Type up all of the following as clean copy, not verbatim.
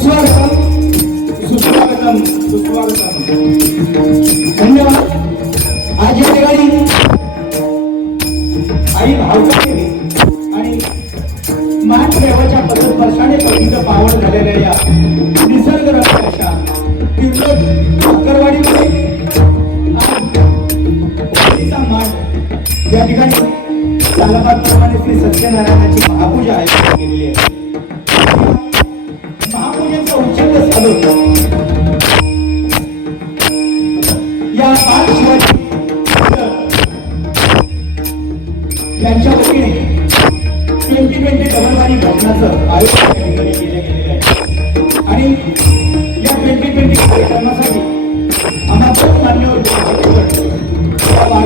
सुस्वागतम सुस्वागतम सुस्वागतम. धन्यवाद. आज या ठिकाणी आई भावकाने आणि मान देवाच्या पदस्पर्शाने पवित्र पावन झालेल्या या निसर्गरम्य अशा अकरवाडीमध्ये मान या ठिकाणी सालाबादप्रमाणे श्री सत्यनारायणाची महापूजा आयोजित केलेली आहे. महापूजेचा उच्चांग झालो या बालशिवाजी यांच्या वतीने 2020 डबलवारी भजनाचं आयोजन केले गेलेले आहे. आणि या 2020 कार्यक्रमासाठी आम्हाला मान्यवर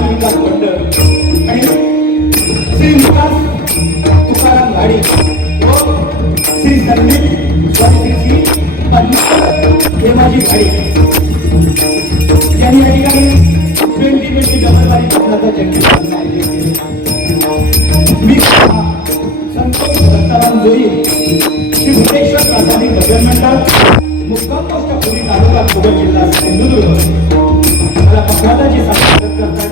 विकास मंडळ आणि श्री विकास तुकाराम घाडी व श्री संदीप स्वामी हेमाजी घाडी यांनी या ठिकाणी 2020 डबलवारी भजनाचा जंगी मी संतोष दत्ताराम जोई श्री भुतेश्वर प्राथमिक भजन मंडळ मुक्काम पोस्ट पुणे तालुका कोकण जिल्हा सिंधुदुर्ग मला पक्षाची स्वागत करतात.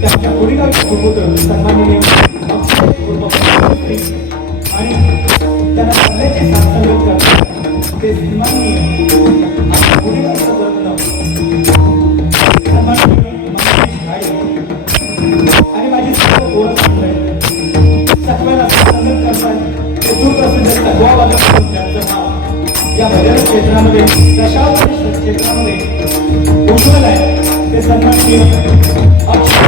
त्यांच्या कोणीगावचे सुपुत्र सन्माननीय आणि त्यांना सल्ल्याचे सांगत करतात ते सन्माननीय कोणीगावचं रत्न सन्माननीय महेश घाडी आणि माझी सर्व ओळख मंडळी सकव्याला सांगत करतात ते सुप्रसिद्ध तत्वावादक त्यांचं नाव या भजन क्षेत्रामध्ये दशावतारी क्षेत्रामध्ये उज्ज्वल आहे. ते सन्माननीय अक्षय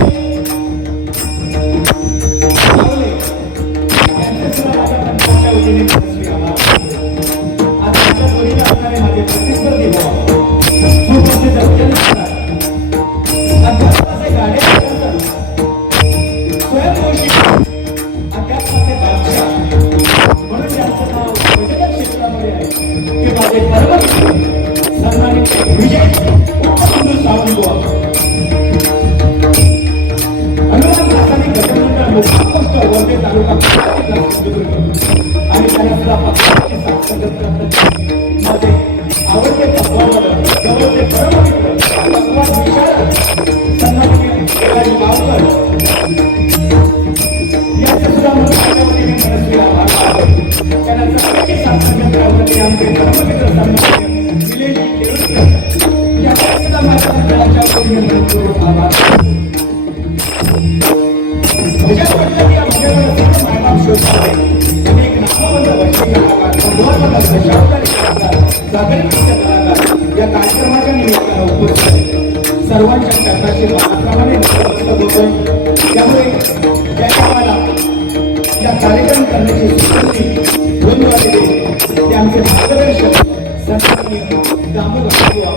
यांचे सुद्धा माझ्या पंचाच्या वतीने मनस्वी आभार. आज त्यांच्या जोडीने असणारे माझे प्रतिस्पर्धी भाव सुप्रसिद्ध जन्मस्थान अध्यात्माचे गाडे स्वयंघोषित अध्यात्माचे बादशाह म्हणून त्यांचं नाव भजन क्षेत्रामध्ये आहे की माझे परम सन्मानित विजय हिंदू सावंत हनुमान रासायनिक गटमंडळ मुक्कामपोस्ट वर्धे तालुका आणि त्यांना सुद्धा पक्षाची संगत करतात. माझे आवडते तत्वावर जवळचे परममित्र तत्वात विशारद सन्माननीय शिवाजी गावकर यांचे सुद्धा वतीने मनस्वी आभार. त्यांना सगळ्याची संगत करण्यासाठी आमचे धर्ममित्र सन्माननीय निलेश केळुसकर यांचे सुद्धा माझ्या मंडळाच्या वतीने मनपूर्वक आभार. भजन म्हटलं की आमच्याकडे मायबाप शोधतात. अनेक नामवंत भजनी कलाकार संवादबद्ध दशावतारी कलाकार जागरिक कलाकार या कार्यक्रमाच्या निमित्तानं उपस्थित आहेत. सर्वांच्या चरणाशी मानाप्रमाणे नतमस्तक होतो. त्यामुळे ज्या मला या कार्यक्रम करण्याची संधी धन्यवाद ते आमचे मार्गदर्शक सन्माननीय दामू घाटुआ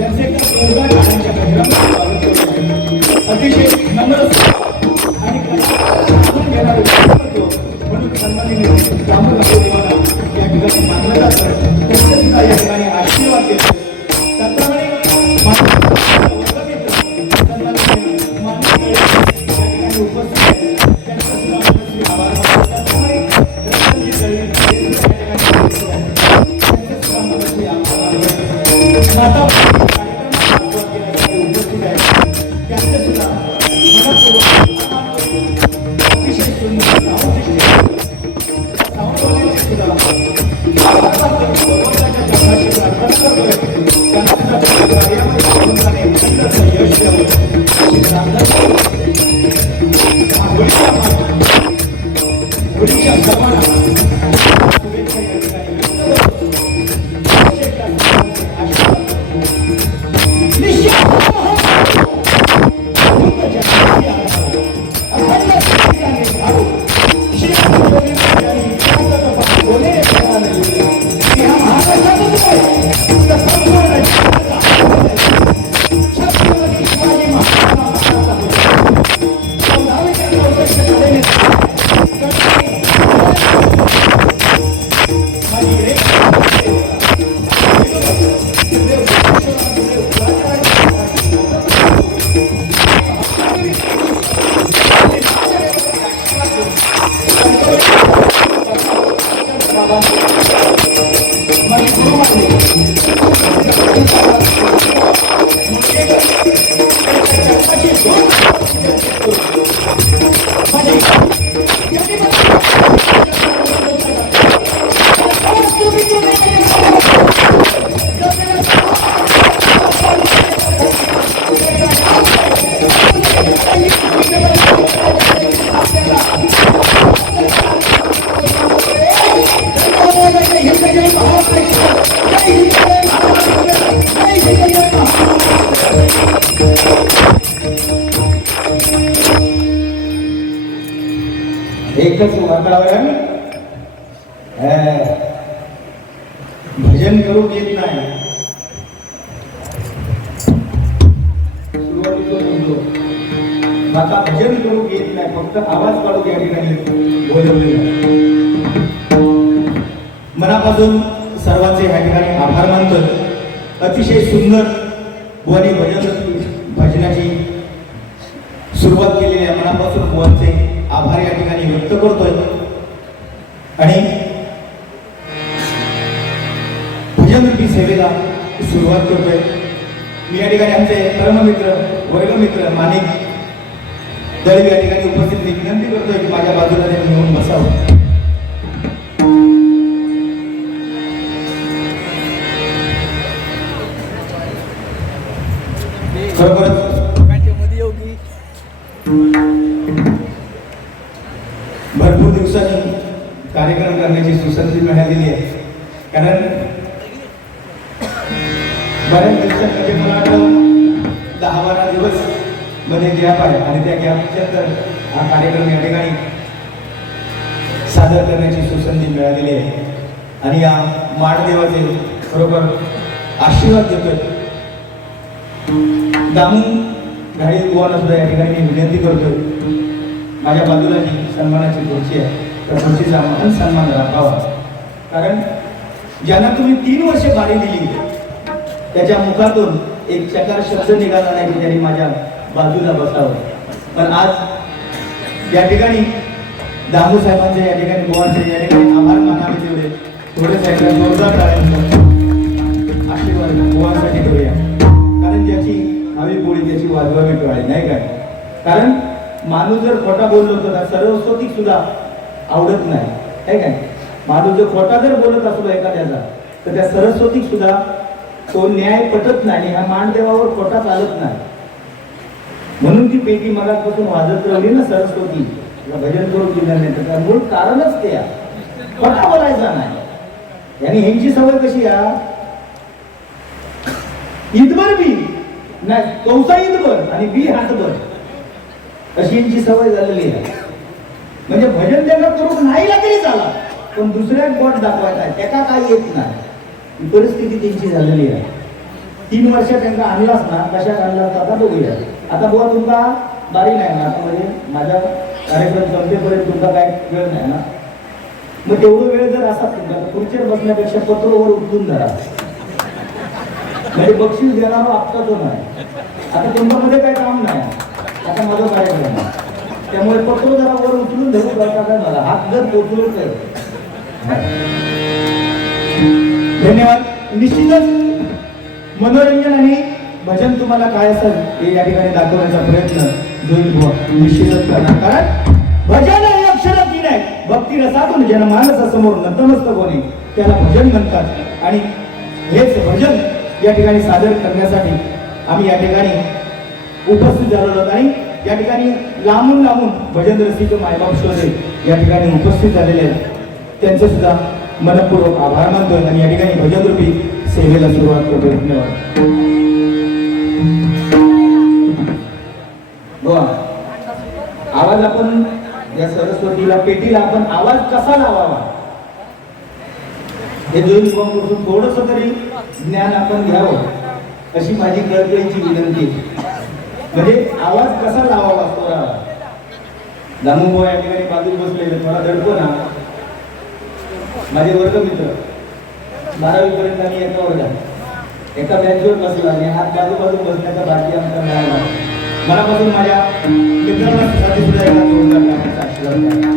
यांचे जोरदार गाण्यांच्या गजरामध्ये स्वागत करतो. अतिशय नम्र आणि घेणारे करतो म्हणून सन्माननीय दामू घाटुआ या ठिकाणी मानलं जातं. त्यांचे सुद्धा या ठिकाणी आशीर्वाद देतो. त्याप्रमाणे एकच वातावरण भजन करू येत नाही. सुरुवातीला बोललो माका भजन करू येत नाही, फक्त आवाज काढू या ठिकाणी बोलवलेला. मनापासून सर्वांचे या ठिकाणी आभार मानतो. अतिशय सुंदर बुवानी भजनाची सुरुवात केलेली आहे. मनापासून बुवांचे आभार या ठिकाणी व्यक्त करतोय. आणि भजनरूपी सेवेला सुरुवात करतोय. मी या ठिकाणी आमचे परममित्र वर्गमित्र माणिक दळवी या ठिकाणी उपस्थित विनंती करतोय की माझ्या बाजूला त्यांनी येऊन बसावं. खरोखरच भरपूर दिवसांनी कार्यक्रम करण्याची सुसंधी मिळालेली आहे. कारण बऱ्याच दिवसांमध्ये मला आठवतं 10-12 दिवस मध्ये गॅप आहे आणि त्या गॅपच्या तर हा कार्यक्रम या ठिकाणी सादर करण्याची सुसंधी मिळालेली आहे. आणि या माडदेवाचे खरोखर आशीर्वाद देतोय. दामू घाडी बुवांना सुद्धा या ठिकाणी मी विनंती करतोय, माझ्या बाजूला जी सन्मानाची खुर्ची आहे त्या खुर्चीचा मान सन्मान राखावा. कारण ज्यांना तुम्ही 3 वर्ष बारी दिली त्याच्या मुखातून एक चकार शब्द निघाला नाही की त्यांनी माझ्या बाजूला बसावं. पण आज या ठिकाणी दामू साहेबांचे या ठिकाणी बुवांचे या ठिकाणी आभार मानावे तेवढे थोडेसे जोरदार टाळ्यांचा आशीर्वाद बुवांसाठी करूया. कारण ज्याची हवी पोळी त्याची वाजवावी कळाली नाही काय. कारण माणूस जर खोटा बोललो तर सरस्वती सुद्धा आवडत नाही आहे काय. माणूस जर खोटा जर बोलत असलो एखाद्याचा तर त्या सरस्वती सुद्धा तो न्याय पटत नाही. ह्या मानदेवावर खोटा चालत नाही. म्हणून ती पेटी मगापासून वाजत राहिली ना सरस्वती भजन करून दिलं नाही. तर मूळ कारणच ते खोटा बोलायचा नाही. आणि ह्यांची सवय कशी आहे ईदभर बी नाही कौसा ईदभर आणि बी हातभर अशी यांची सवय झालेली आहे. म्हणजे भजन त्यांना करून नाही तरी चाला पण दुसऱ्या बोट दाखवायचा त्याका काही येत नाही. ही परिस्थिती त्यांची झालेली आहे. 3 वर्ष त्यांना आणलाच ना कशा आणलास आता बघूया. आता बुवा तुमचा बारी नाही ना आता म्हणजे माझ्या कार्यक्रम संपेपर्यंत तुमचा काय वेळ नाही ना. मग तेवढं वेळ जर असा तुमचा खुर्चीवर बसण्यापेक्षा पत्रोवर उचलून धरा म्हणजे बक्षीस देणारा आपताच नाही. आता तुमच्यामध्ये काही काम नाही. आता माझा कार्यक्रम आहे त्यामुळे पत्र जरा वर उचलून धरू करता काय मला हात जर पोचलो तर धन्यवाद. निश्चितच मनोरंजन आणि भजन तुम्हाला काय असेल हे या ठिकाणी दाखवण्याचा प्रयत्न जोईल निश्चितच करणार. कारण भजन हे अक्षर तीन आहे. भक्ती रसातून ज्यांना मानसासमोर नतमस्तक होणे त्याला भजन म्हणतात. आणि हेच भजन या ठिकाणी सादर करण्यासाठी आम्ही या ठिकाणी उपस्थित झालो आहोत. आणि या ठिकाणी लांबून भजन रसिक मायबाप शोधे या ठिकाणी उपस्थित झालेले आहेत. त्यांचे सुद्धा मनपूर्वक आभार मानतोय आणि या ठिकाणी भजन रूपी सेवेला सुरुवात करतोय. धन्यवाद. आवाज आपण या सरस्वतीला पेटीला आपण आवाज कसा लावावा हे जोईन थोडस तरी ज्ञान आपण घ्यावं अशी माझी कळकळीची विनंती. म्हणजे आवाज कसा लावावा थोडा दामू या ठिकाणी बाजूला बसलेले थोडा दडपणा. माझे वर्गमित्र 12वी पर्यंत आम्ही एका वर्गात एका बँचवर बसला आणि हात बाजू बसण्याचा बाकी आमचा मिळाला. मनापासून माझ्या मित्रांना सुद्धा एका जोरदार टाळ्यांचा आशीर्वाद द्या.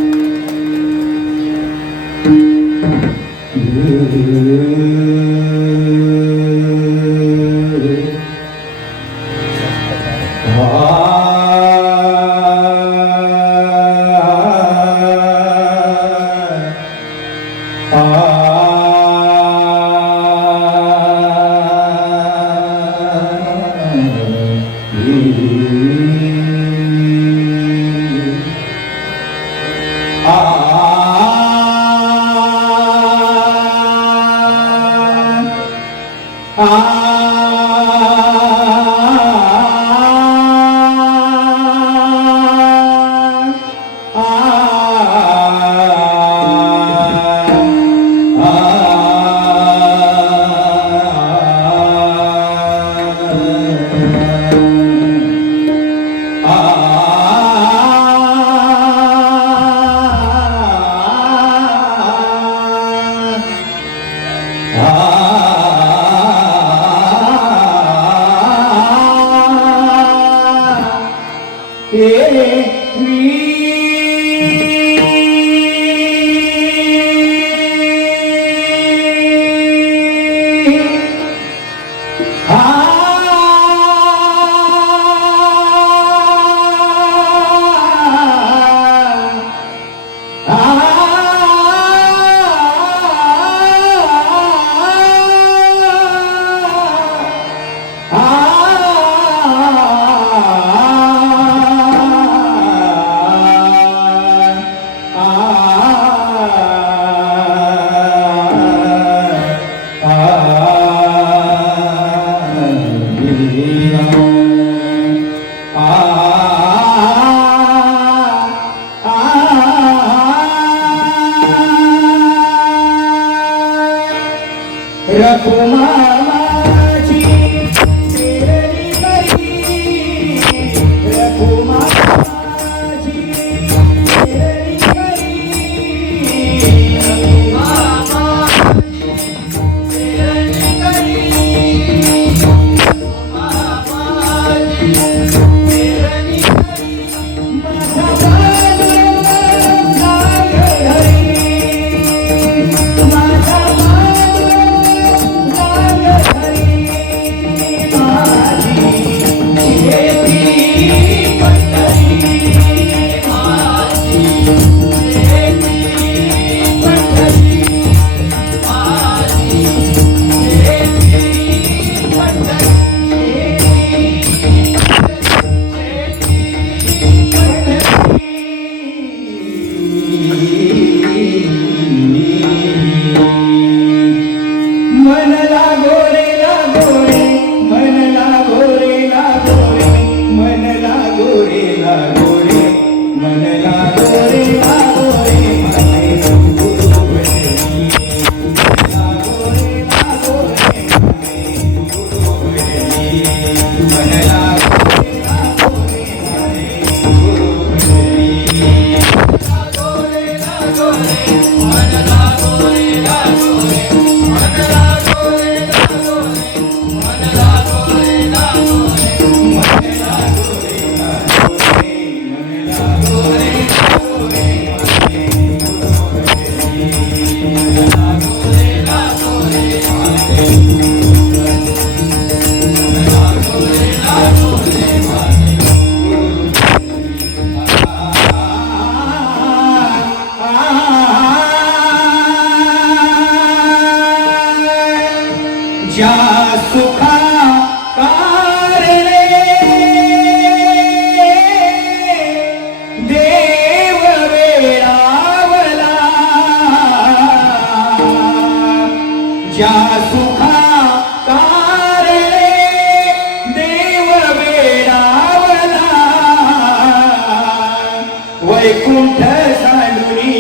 वैकुंठ सांडुनी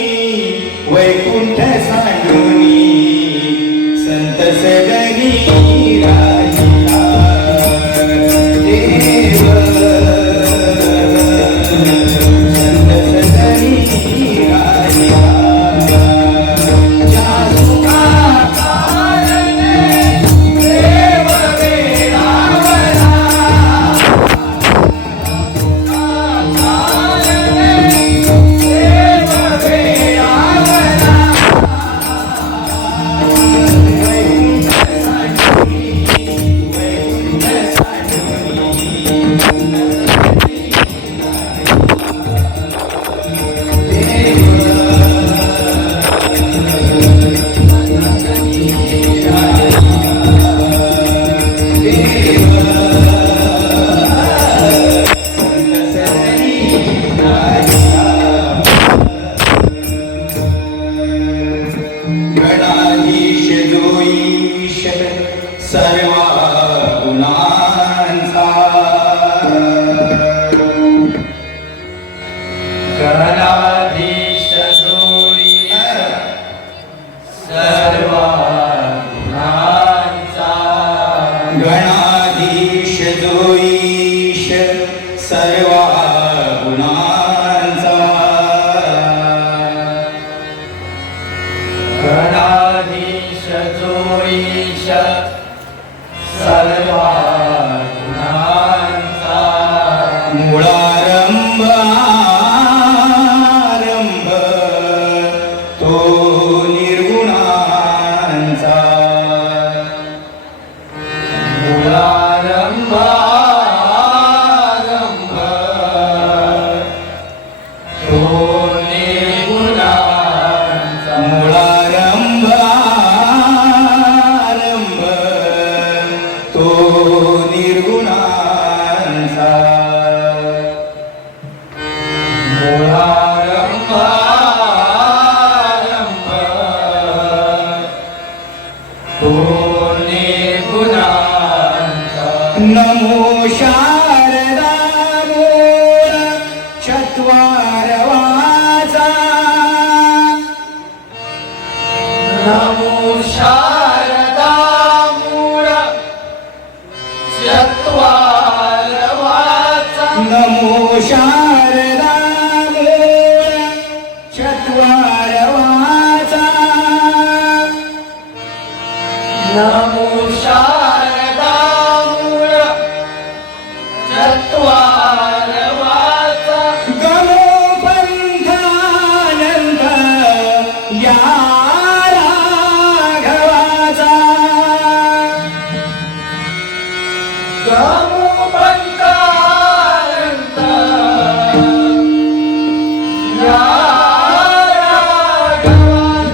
वैकुंठ सांडुनी संत सदनी राहिला देव संत सदनी राहिला ज्या सुखा कारणे देव वेडावला ईश सर्वा गुणांचा मुळारंभ आरंभ तो निर्गुणांचा मुळारंभ आरंभ तो निर्गुणांचा मुळारंभ आरंभ तो निर्गुणांचा मुळारंभ आरंभ तो निर्गुणांचा नमो शारदा मूळ चत्वारवाचा नमो शारदा मूळ चत्वारवाचा नमो शारदा मूळ चत्वारवाचा नमो शारदा मूळ चत्वारवाचा गमो पंथानंद या राघवाचा गमो पंथानंद या राघवा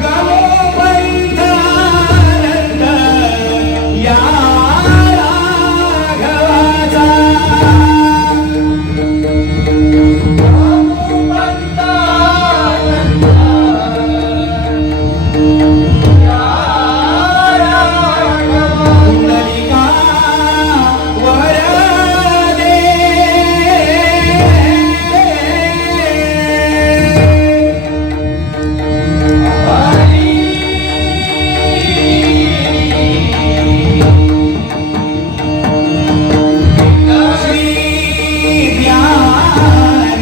गमो पंथानंद या राघवाचा गमो पंथानंद या राघवा कुंडलिका वरदे श्री ज्ञानदेव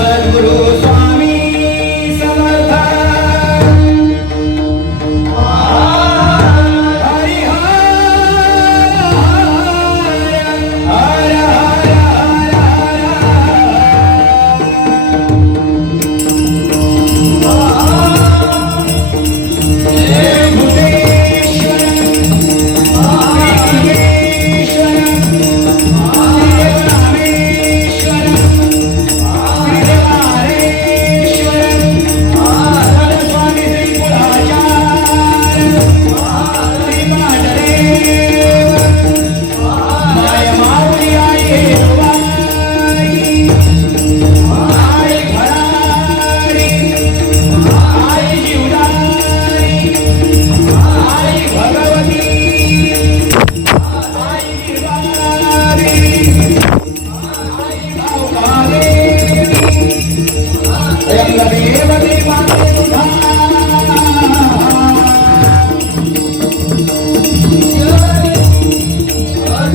सद्गुरु स्वामी समर्थ हरि हर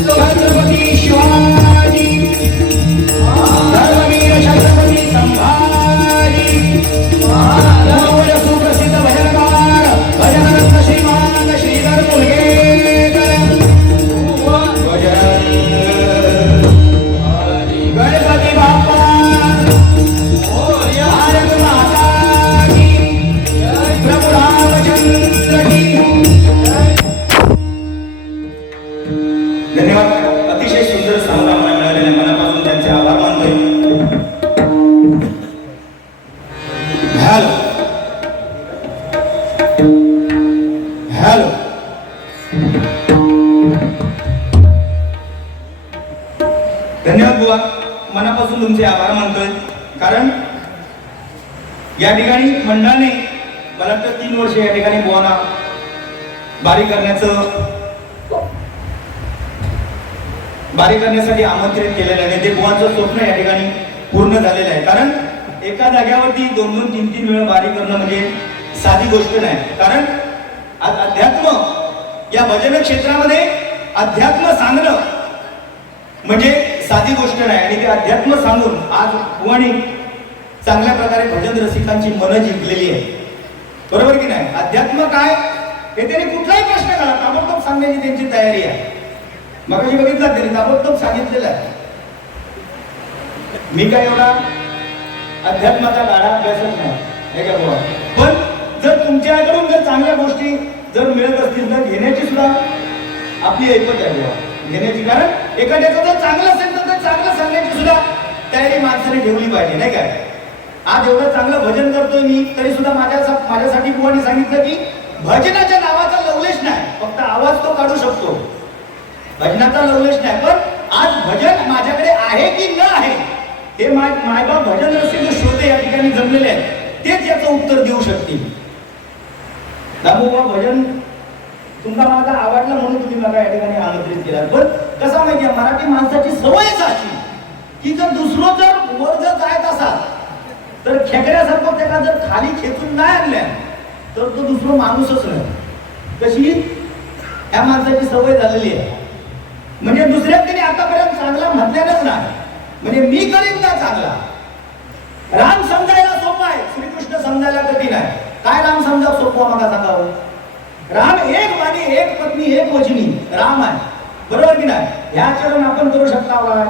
छत्रपती शिवाजी धर्मवीर छत्रपती संभाजी मोहोळ सुप्रसिद्ध भजनकार भजनरत्न श्रीमान श्रीधर मुलगेकर गणपती बाप्पा भारत माता की प्रभु रामचंद्र की धन्यवाद. अतिशय सुंदर सामना आम्हाला मिळालेला आहे. मनापासून त्यांचे आभार मानतोय. हॅलो हॅलो धन्यवाद बुवा. मनापासून तुमचे आभार मानतोय. कारण या ठिकाणी मंडळाने मला वाटतं 3 वर्ष या ठिकाणी बुवांना बारी करण्यासाठी आमंत्रित केलेलं आहे. ते बुवांचं स्वप्न या ठिकाणी पूर्ण झालेलं आहे. कारण एका जाग्यावरती 2-2, 3-3 वेळा वारी करणं म्हणजे साधी गोष्ट नाही. कारण आज अध्यात्म या भजन क्षेत्रामध्ये अध्यात्म सांगणं म्हणजे साधी गोष्ट नाही. आणि ते अध्यात्म सांगून आज भुवानी चांगल्या प्रकारे भजन रसिकांची मनं जिंकलेली आहे. बरोबर की नाही? अध्यात्म काय हे त्यांनी कुठलाही प्रश्न करा ताबडतोब सांगण्याची त्यांची तयारी आहे. मगाशी बघितलं त्यांनी ताबडतोब सांगितलेलं आहे. मी काय एवढा अध्यात्माचा गाढा अभ्यासच नाही का बुवा. पण जर तुमच्याकडून जर चांगल्या गोष्टी जर मिळत असतील तर घेण्याची सुद्धा आपली ऐपत आहे बुवा, घेण्याची. कारण एखाद्याचं जर चांगलं असेल तर चांगलं सांगण्याची सुद्धा तयारी माणसाने ठेवली पाहिजे नाही काय. आज एवढं चांगलं भजन करतोय मी तरी सुद्धा माझ्यासाठी बुवाने सांगितलं की भजनाच्या नावाचा लवलेश नाही, फक्त आवाज तो काढू शकतो, भजनाचा लवलेश नाही. पण आज भजन माझ्याकडे आहे की न आहे हे मायबाप भजन रसिक श्रोते या ठिकाणी जमलेले आहेत तेच याचं उत्तर देऊ शकतील. दामोबा भजन तुमचा माझा आवडला म्हणून तुम्ही मला या ठिकाणी आमंत्रित केला. पण कसा माहिती आहे मराठी माणसाची सवयच अशी की जर दुसरं जर वर जर जायचं असा तर खेकड्यासारखं त्याला जर खाली खेचून नाही आणल्या तर तो दुसरं माणूसच नाही. कशी या माणसाची सवय झालेली आहे. म्हणजे दुसऱ्या त्यांनी आतापर्यंत चांगला म्हटलेलंच नाही. म्हणजे मी करीन ना चांगला. राम समजायला सोपा आहे, श्रीकृष्ण समजायला कठीण आहे. काय राम समजा सोपं मला सांगावं. राम एक वाणी एक पत्नी एक वचनी राम आहे. बरोबर की नाही? ह्या आचरण आपण करू शकता काय?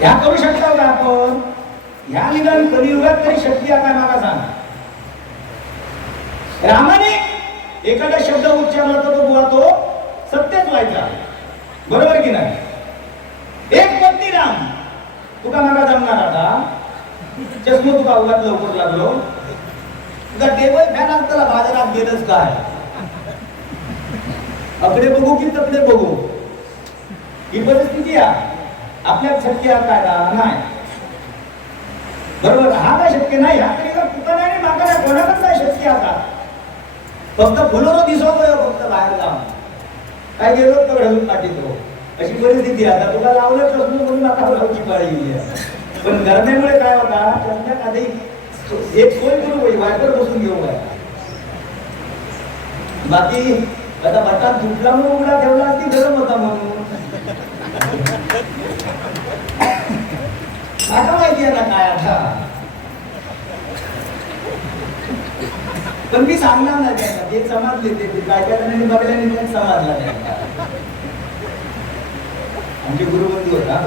ह्या करू शकता का आपण? ह्या निदान कलियुगात तरी शक्ती आहे काय मला सांग. रामाने एखादा शब्द उच्चारला तर तो बुवा तो सत्यच व्हायचा. बरोबर की नाही? एक पत्नी राम तुका नका जमणार. आता चष्मा तुका उगाच लवकर लागलो तुका टेबल फॅन असताना बाजारात गेलंच काय अकडे बघू की तकडे बघू ही परिस्थिती आहे. आपल्याला शक्य आहे काय नाही. बरोबर हा काय शक्य नाही. ह्या तरी तुका नाही माका नाही कोणाकडे नाही शक्य आता. फक्त फुलोरो दिसवतोय फक्त बाहेर जाऊन काय गेलो तर घडवून पाठवतो अशी परिस्थिती आहे. आता तुला लावलं चष्मा म्हणून आता लावची पाळी. पण गरमेमुळे काय होता चष्म्यात आधी एक सोय करू वायपर बसून घेऊ आहे. बाकी आता बटा तुटला म्हणून उघडा ठेवला ती गरम होता म्हणून आता माहिती आहे ना काय आता. पण मी सांगणार नाही त्यांना ते समजले ते काय काय जणांनी बघल्याने पण समजला त्यांना. आमचे गुरुबंधू होता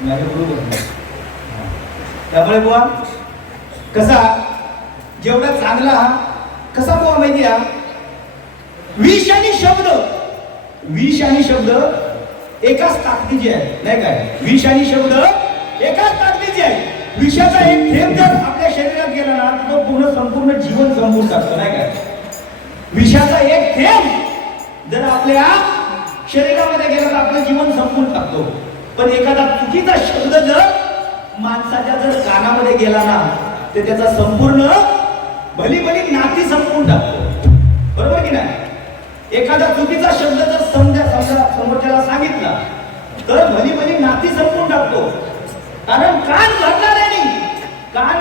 माझे गुरुबंधू. त्यामुळे बुवा कसा जेवढा चांगला कसा बुवा माहिती आहे विष आणि शब्द एकाच ताकदीचे आहे नाही काय. विष आणि शब्द एकाच ताकदीचे आहे. विषाचा एक थेंब जर आपल्या शरीरात गेला ना तर तो पूर्ण संपूर्ण जीवन संपून टाकतो नाही काय. विषाचा एक थेंब जर आपल्या शरीरामध्ये गेला तर आपलं जीवन संपून टाकतो. पण एखादा चुकीचा शब्द जर माणसाच्या जर कानामध्ये गेला ना तर त्याचा संपूर्ण भली नाती संपून टाकतो. बरोबर की नाही? एखादा चुकीचा शब्द जर समजा समोरच्याला सांगितला तर भली नाती संपून टाकतो. कारण कान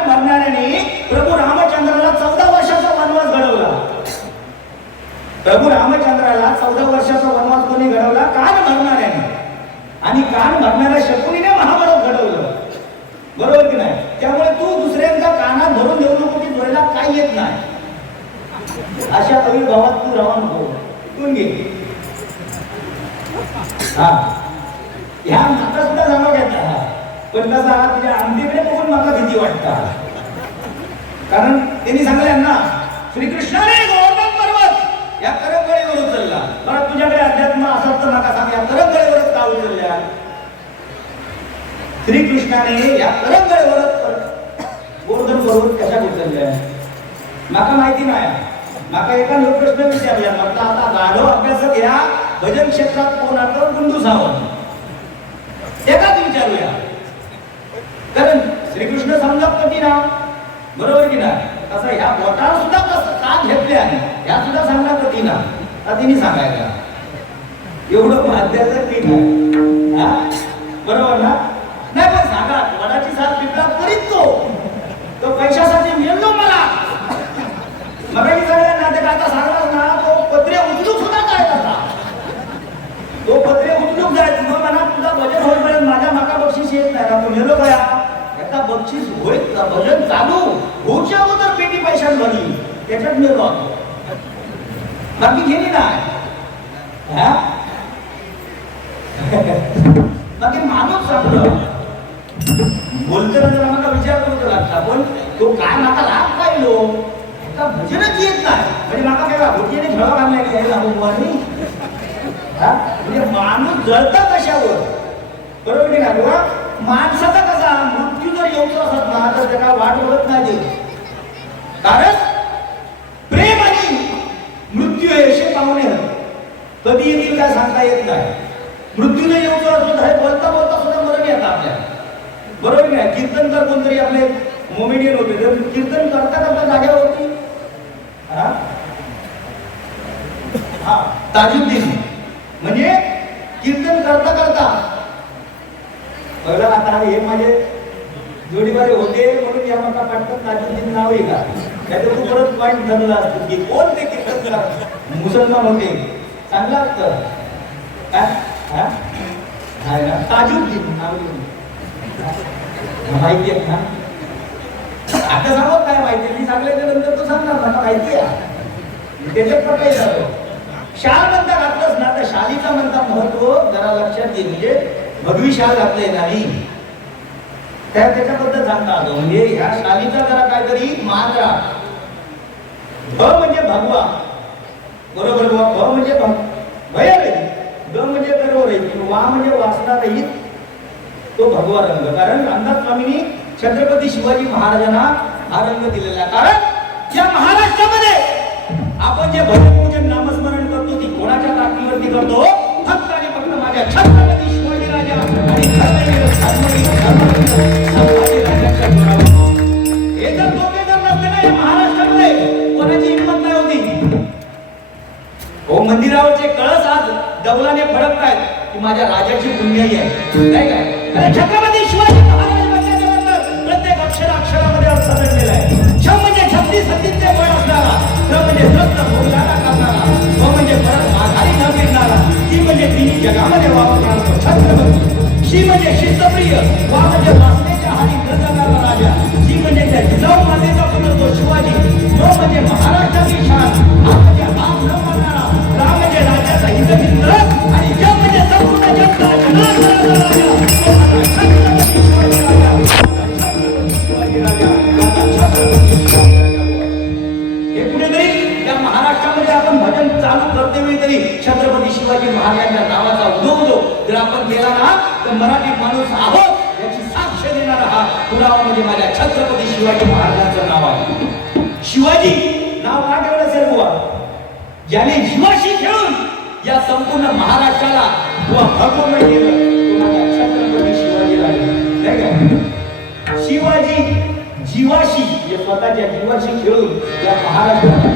भरणाऱ्याने प्रभू रामचंद्राला 14 वर्षाचा वनवास घडवला. प्रभू रामचंद्राला 14 वर्षाचा वनवास कोणी घडवला? कान भरणाऱ्याने. आणि कान भरणाऱ्या शकुनीने महाभारत घडवलं. बरोबर की नाही? त्यामुळे तू दुसऱ्यांचा कानात भरून देऊ नको की तुला काही येत नाही. अशा अविर्भावात तू राहू नको. इथून घे. हा ह्या माता सुद्धा जाणव घेता. पण कसा तुझ्या आमटीकडे बघून मला भीती वाटतात. कारण त्यांनी सांगलं ना श्रीकृष्णाने गोवर्धन पर्वत या करंगळीवर उचलला. बरं तुझ्याकडे अध्यात्म असत तर नका सांग या करंगळीवरच का उचलल्या? श्रीकृष्णाने या करंगळीवरच गोवर्धन पर्वत कशा उचलल्या माका माहिती नाही. माका एका प्रश्न विचारला म्हटलं आता गाढव अभ्यासक या भजन क्षेत्रात कोण आता गुंडू सावंत एकाच विचारूया. कारण श्रीकृष्ण समजा कठीण ना. बरोबर की नाही? तसं ह्या बोटाला सुद्धा कसं का घेतले आहे ह्या सुद्धा सांगला कठीण ना. तिने सांगायला एवढं भाद्याचं ठीक आहे. बरोबर ना? नाही पण सांगा वडाची साथ पिपळा करीत तो पैशासाठी मिळलो मला मगाशी सगळ्या नाते आता सांगणार ना तो पत्रे उचलूक सुद्धा काय तसा तो पत्रे उचलूक जायचं मग म्हणा तुझा भजन होईपर्यंत माझ्या माका बक्षीस येत नाही ना तो मेलो कया याचा बक्षीस होईल का भजन चालू होऊच्या अगोदर पेटी पैशात भरली त्याच्यात मेलो बाकी घेणी नाही बाकी माणूस आपलं बोलताना जरा मला विचार करू लागता पण तो काय माका लाभ पाहिलो भजनच येत नाही म्हणजे माका काय भोटीने झळ बांधल्या की अनुभवानी म्हणजे माणूस जळता कशावर बरोबर नाही का किंवा माणसाचा कसा मृत्यू जर येऊचा असत ना तर त्याला वाट बघत नाही देत कारण प्रेम आणि मृत्यू हे असे पाहुणे कधी येतील काय सांगता येत नाही मृत्यूने येऊचा असतो हे बोलता बोलता सुद्धा मरण येतात आपल्याला बरोबर नाही कीर्तनकार कोणतरी आपले मोमेडियन होते तर कीर्तन करता करता जाग्यावर होती ताजुद्दीन म्हणजे कीर्तन करता करता पहिला आता हे माझे जोडीवाले होते म्हणून या मला वाटतं ताजुद्दीन नाव आहे का त्याचं तू परत पॉईंट धरला असतो की कोण ते कीर्तन मुसलमान होते चांगला असतं काय ना ताजुद्दीन नाव माहिती आहे ना आता सांगत काय माहिती मी सांगल्याच्या नंतर तो सांगणार मला माहिती आहे त्याच्यात पण काही जातो शाल म्हणता घातलंच ना तर शालीचा म्हणता महत्व जरा लक्षात घे म्हणजे भगवी शाल घातले नाही त्याच्याबद्दल सांगता आलो म्हणजे ह्या शालीचा जरा काहीतरी मान राहा भ म्हणजे भगवा बरोबर भ म्हणजे भय राहील ग म्हणजे गर्व राहील वा म्हणजे वासना राहील तो भगवा रंग कारण रामदास स्वामींनी छत्रपती शिवाजी महाराजांना हा रंग दिलेला कारण या महाराष्ट्रामध्ये आपण जे भजन नामस्मरण करतो ती कोणाच्या ताकदीवरती करतो फक्त आणि फक्त माझ्या छत्रपती शिवाजी राजा आणि संभाजी राजांच्या जोरावर हे जर दोघे जर नसते ना या महाराष्ट्रामध्ये कोणाची हिंमत नाही होती हो मंदिरावरचे कळस आज दौलाने फडकतायत की माझ्या राजाची पुण्याई आहे नाही काय अरे छत्रपती शिवाजी महाराज म्हटल्यानंतर प्रत्येक अक्षरामध्ये अर्थ दडलेला आहे छ म्हणजे 36 हद्दीचे बळ असणारा त्र म्हणजे त्रस्त भोगणारा करणारा व म्हणजे परत माघारी न फिरणारा ती म्हणजे तिन्ही जगामध्ये वावरणारा छत्रपती शी म्हणजे शिस्तप्रिय वा म्हणजे वासनेच्या हारी न जाणारा राजा जी म्हणजे त्या जिजाऊ मातेचा पुत्र तो शिवाजी व म्हणजे महाराष्ट्राची शान हा म्हणजे हात न मारणारा रा म्हणजे राजाचा हितचिंतक आणि ज म्हणजे संपूर्ण जनता जनार्दनाचा राजा हे कुठेतरी या महाराष्ट्रामध्ये आपण भजन चालू करते वेळी तरी छत्रपती शिवाजी महाराजांच्या नावाचा उदो जर आपण केला ना तर मराठी माणूस आहोत याची साक्ष देणारा हा पुरावा म्हणजे माझ्या छत्रपती शिवाजी महाराजांचं नाव आहे शिवाजी नाव का ठेवलं असेल बुवा ज्याने जीवाशी खेळून या संपूर्ण महाराष्ट्राला बुवा भगवमय केलं तो माझा छत्रपती शिवाजी राजा नाही का शिवाजी जीवाशी जे स्वतःच्या जीवाशी खेळून या महाराष्ट्राला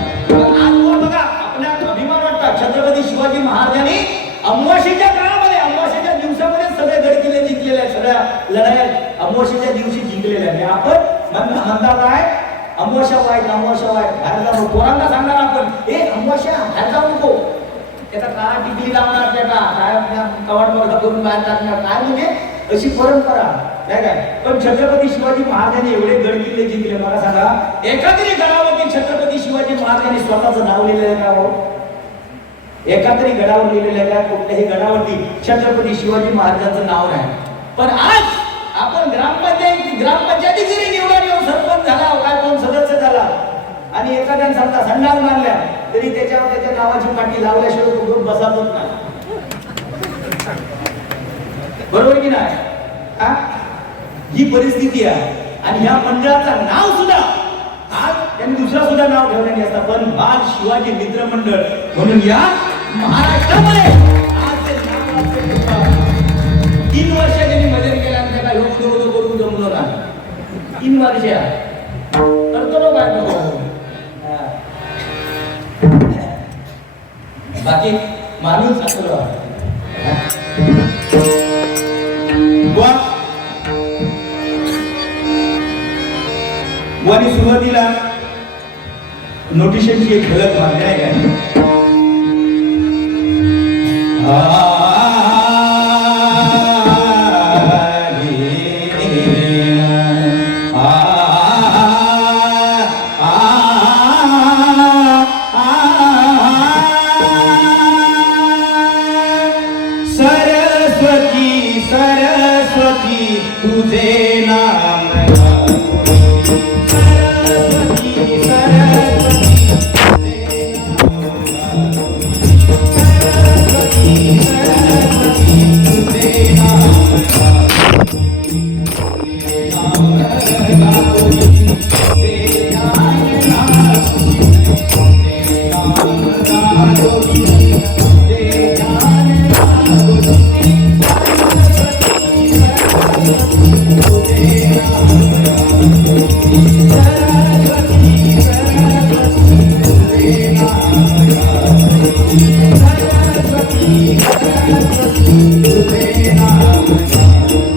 आज बघा आपल्या अभिमान वाटतात छत्रपती शिवाजी महाराजांनी अमावास्येच्या काळामध्ये अमावास्येच्या दिवसामध्ये सगळे गडकिल्ले जिंकलेले आहेत सगळ्या लढाया अमावास्येच्या दिवशी जिंकलेल्या आहेत आपण म्हणता काय अमावास्या वाईट बाहेर जाऊ पोरांना सांगणार आपण अमावास्या बाहेर जाऊ नको त्याचा का टिकली लावणार त्या का काय आपल्या कवाट वर्ग करून बाहेर टाकणार काय म्हणजे अशी परंपरा नाही काय पण छत्रपती शिवाजी महाराजांनी एवढे गड किल्ले जिंकले मला सांगा एका तरी गडावरती छत्रपती शिवाजी महाराजांनी स्वतःचं नाव लिहिलेलं आहे का एका तरी गडावर लिहिलेलं आहे का कुठल्याही गडावरती छत्रपती शिवाजी महाराजांचं नाव नाही पण आज आपण ग्रामपंचायती जरी निवडून येऊन सरपंच झाला काय कोण सदस्य झाला आणि एखाद्याने समजा संडास मारल्या तरी त्याच्यावर त्याच्या नावाची पाटी लावल्याशिवाय तो गप बसातच नाही बरोबर की नाही ही परिस्थिती आहे आणि या मंडळाचं नाव सुद्धा आज त्यांनी दुसरा सुद्धा नाव ठेवण्याने असतं पण बाल शिवाजी मित्र मंडळ म्हणून या महाराष्ट्रामध्ये आज ते नाव असते 3 वर्ष त्यांनी मदत केल्यानंतर काय उदो करून जमलो ना 3 वर्ष करतो ना काय बाकी माणूस असलो सुरुवातीला नोटिशनची एक झलक मारली आहे काय? सरस्वती सरस्वती तुझे नाम सरस्वती सरस्वती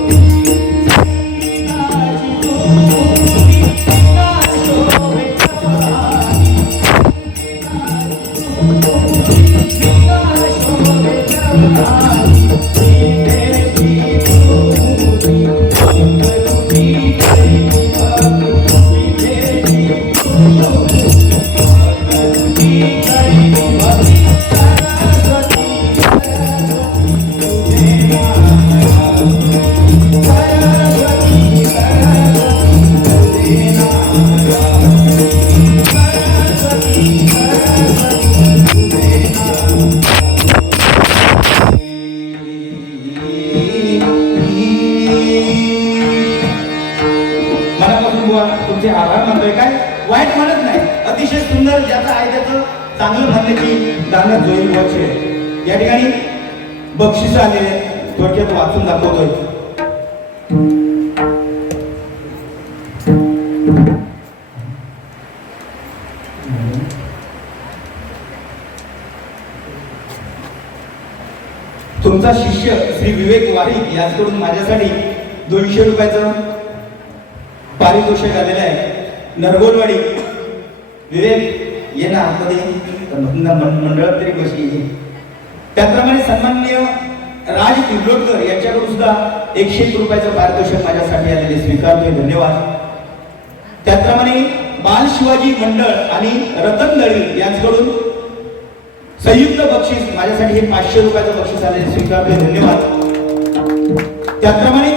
तुमचे आभार मानतोय, काय वाईट म्हणत नाही, अतिशय सुंदर ज्याचं आहे त्याचं चांगलं म्हणण्याची गाणं जोईल वाचे या ठिकाणी बक्षीस आलेले थोडक्यात वाचून दाखवतोय. तुमचा शिष्य श्री विवेक वारी याचकडून माझ्यासाठी 200 रुपयाचं पारितोषिक आलेलं आहे. नरगोलवाडी विवेक ये ना आतमध्ये मंडळात तरी बसली. त्याप्रमाणे सन्माननीय राज तिर्लोटकर यांच्याकडून सुद्धा 101 रुपयाचं पारितोषिक माझ्यासाठी आलेले स्वीकारतोय, धन्यवाद. त्याप्रमाणे बाल शिवाजी मंडळ आणि रतन दळवी यांच्याकडून संयुक्त बक्षीस माझ्यासाठी हे 500 रुपयाचं बक्षीस आलेले स्वीकारतोय, धन्यवाद. त्याप्रमाणे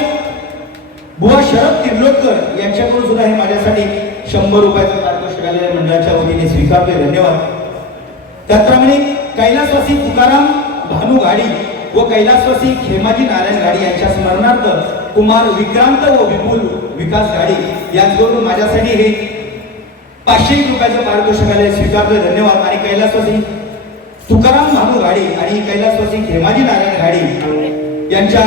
बुवा शरद तिर्लोटकर यांच्याकडून सुद्धा हे माझ्यासाठी 100 रुपयाचं पारितोषिक आलेल्या मंडळाच्या वतीने स्वीकारतोय, धन्यवाद. त्याप्रमाणे कैलासवासी तुकाराम भानू घाडी व कैलासवासी खेमाजी नारायण घाडी यांच्या स्मरणार्थ कुमार विक्रांत व विपुल विकास घाडी यांच्याकडून माझ्यासाठी हे 500 रुपयाचं पारितोषिक आलेले स्वीकारतोय, धन्यवाद. आणि कैलासवासी तुकाराम भानू घाडी आणि कैलासवासी खेमाजी नारायण घाडी यांच्या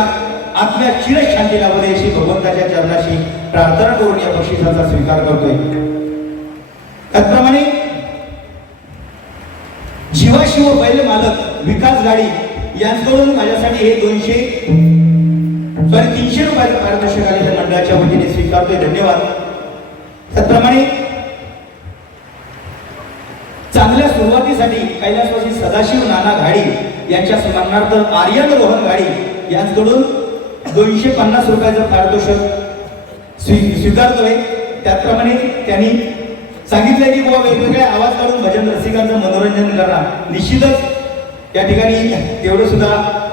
आत्म्यात चिरशांती लाभू दे अशी भगवंताच्या चरणाशी प्रार्थना करून या बक्षिसाचा स्वीकार करतोय. त्याचप्रमाणे जीवाशिव बैल मालक विकास गाडी यांच्याकडून माझ्यासाठी हे 300 रुपयाचं पारितोषिक आलेल्या मंडळाच्या वतीने स्वीकारतोय, धन्यवाद. त्याचप्रमाणे चांगल्या सुरुवातीसाठी कैलासवासी सदाशिव नाना घाडी यांच्या स्मरणार्थ आर्यन रोहन घाडी यांच्याकडून 250 रुपयाचं पारितोषिक स्वीकारतोय. त्याचप्रमाणे त्यांनी सांगितलं की बाबा वेगवेगळे आवाज काढून भजन रसिकांचं मनोरंजन करणार, निश्चितच या ठिकाणी तेवढं सुद्धा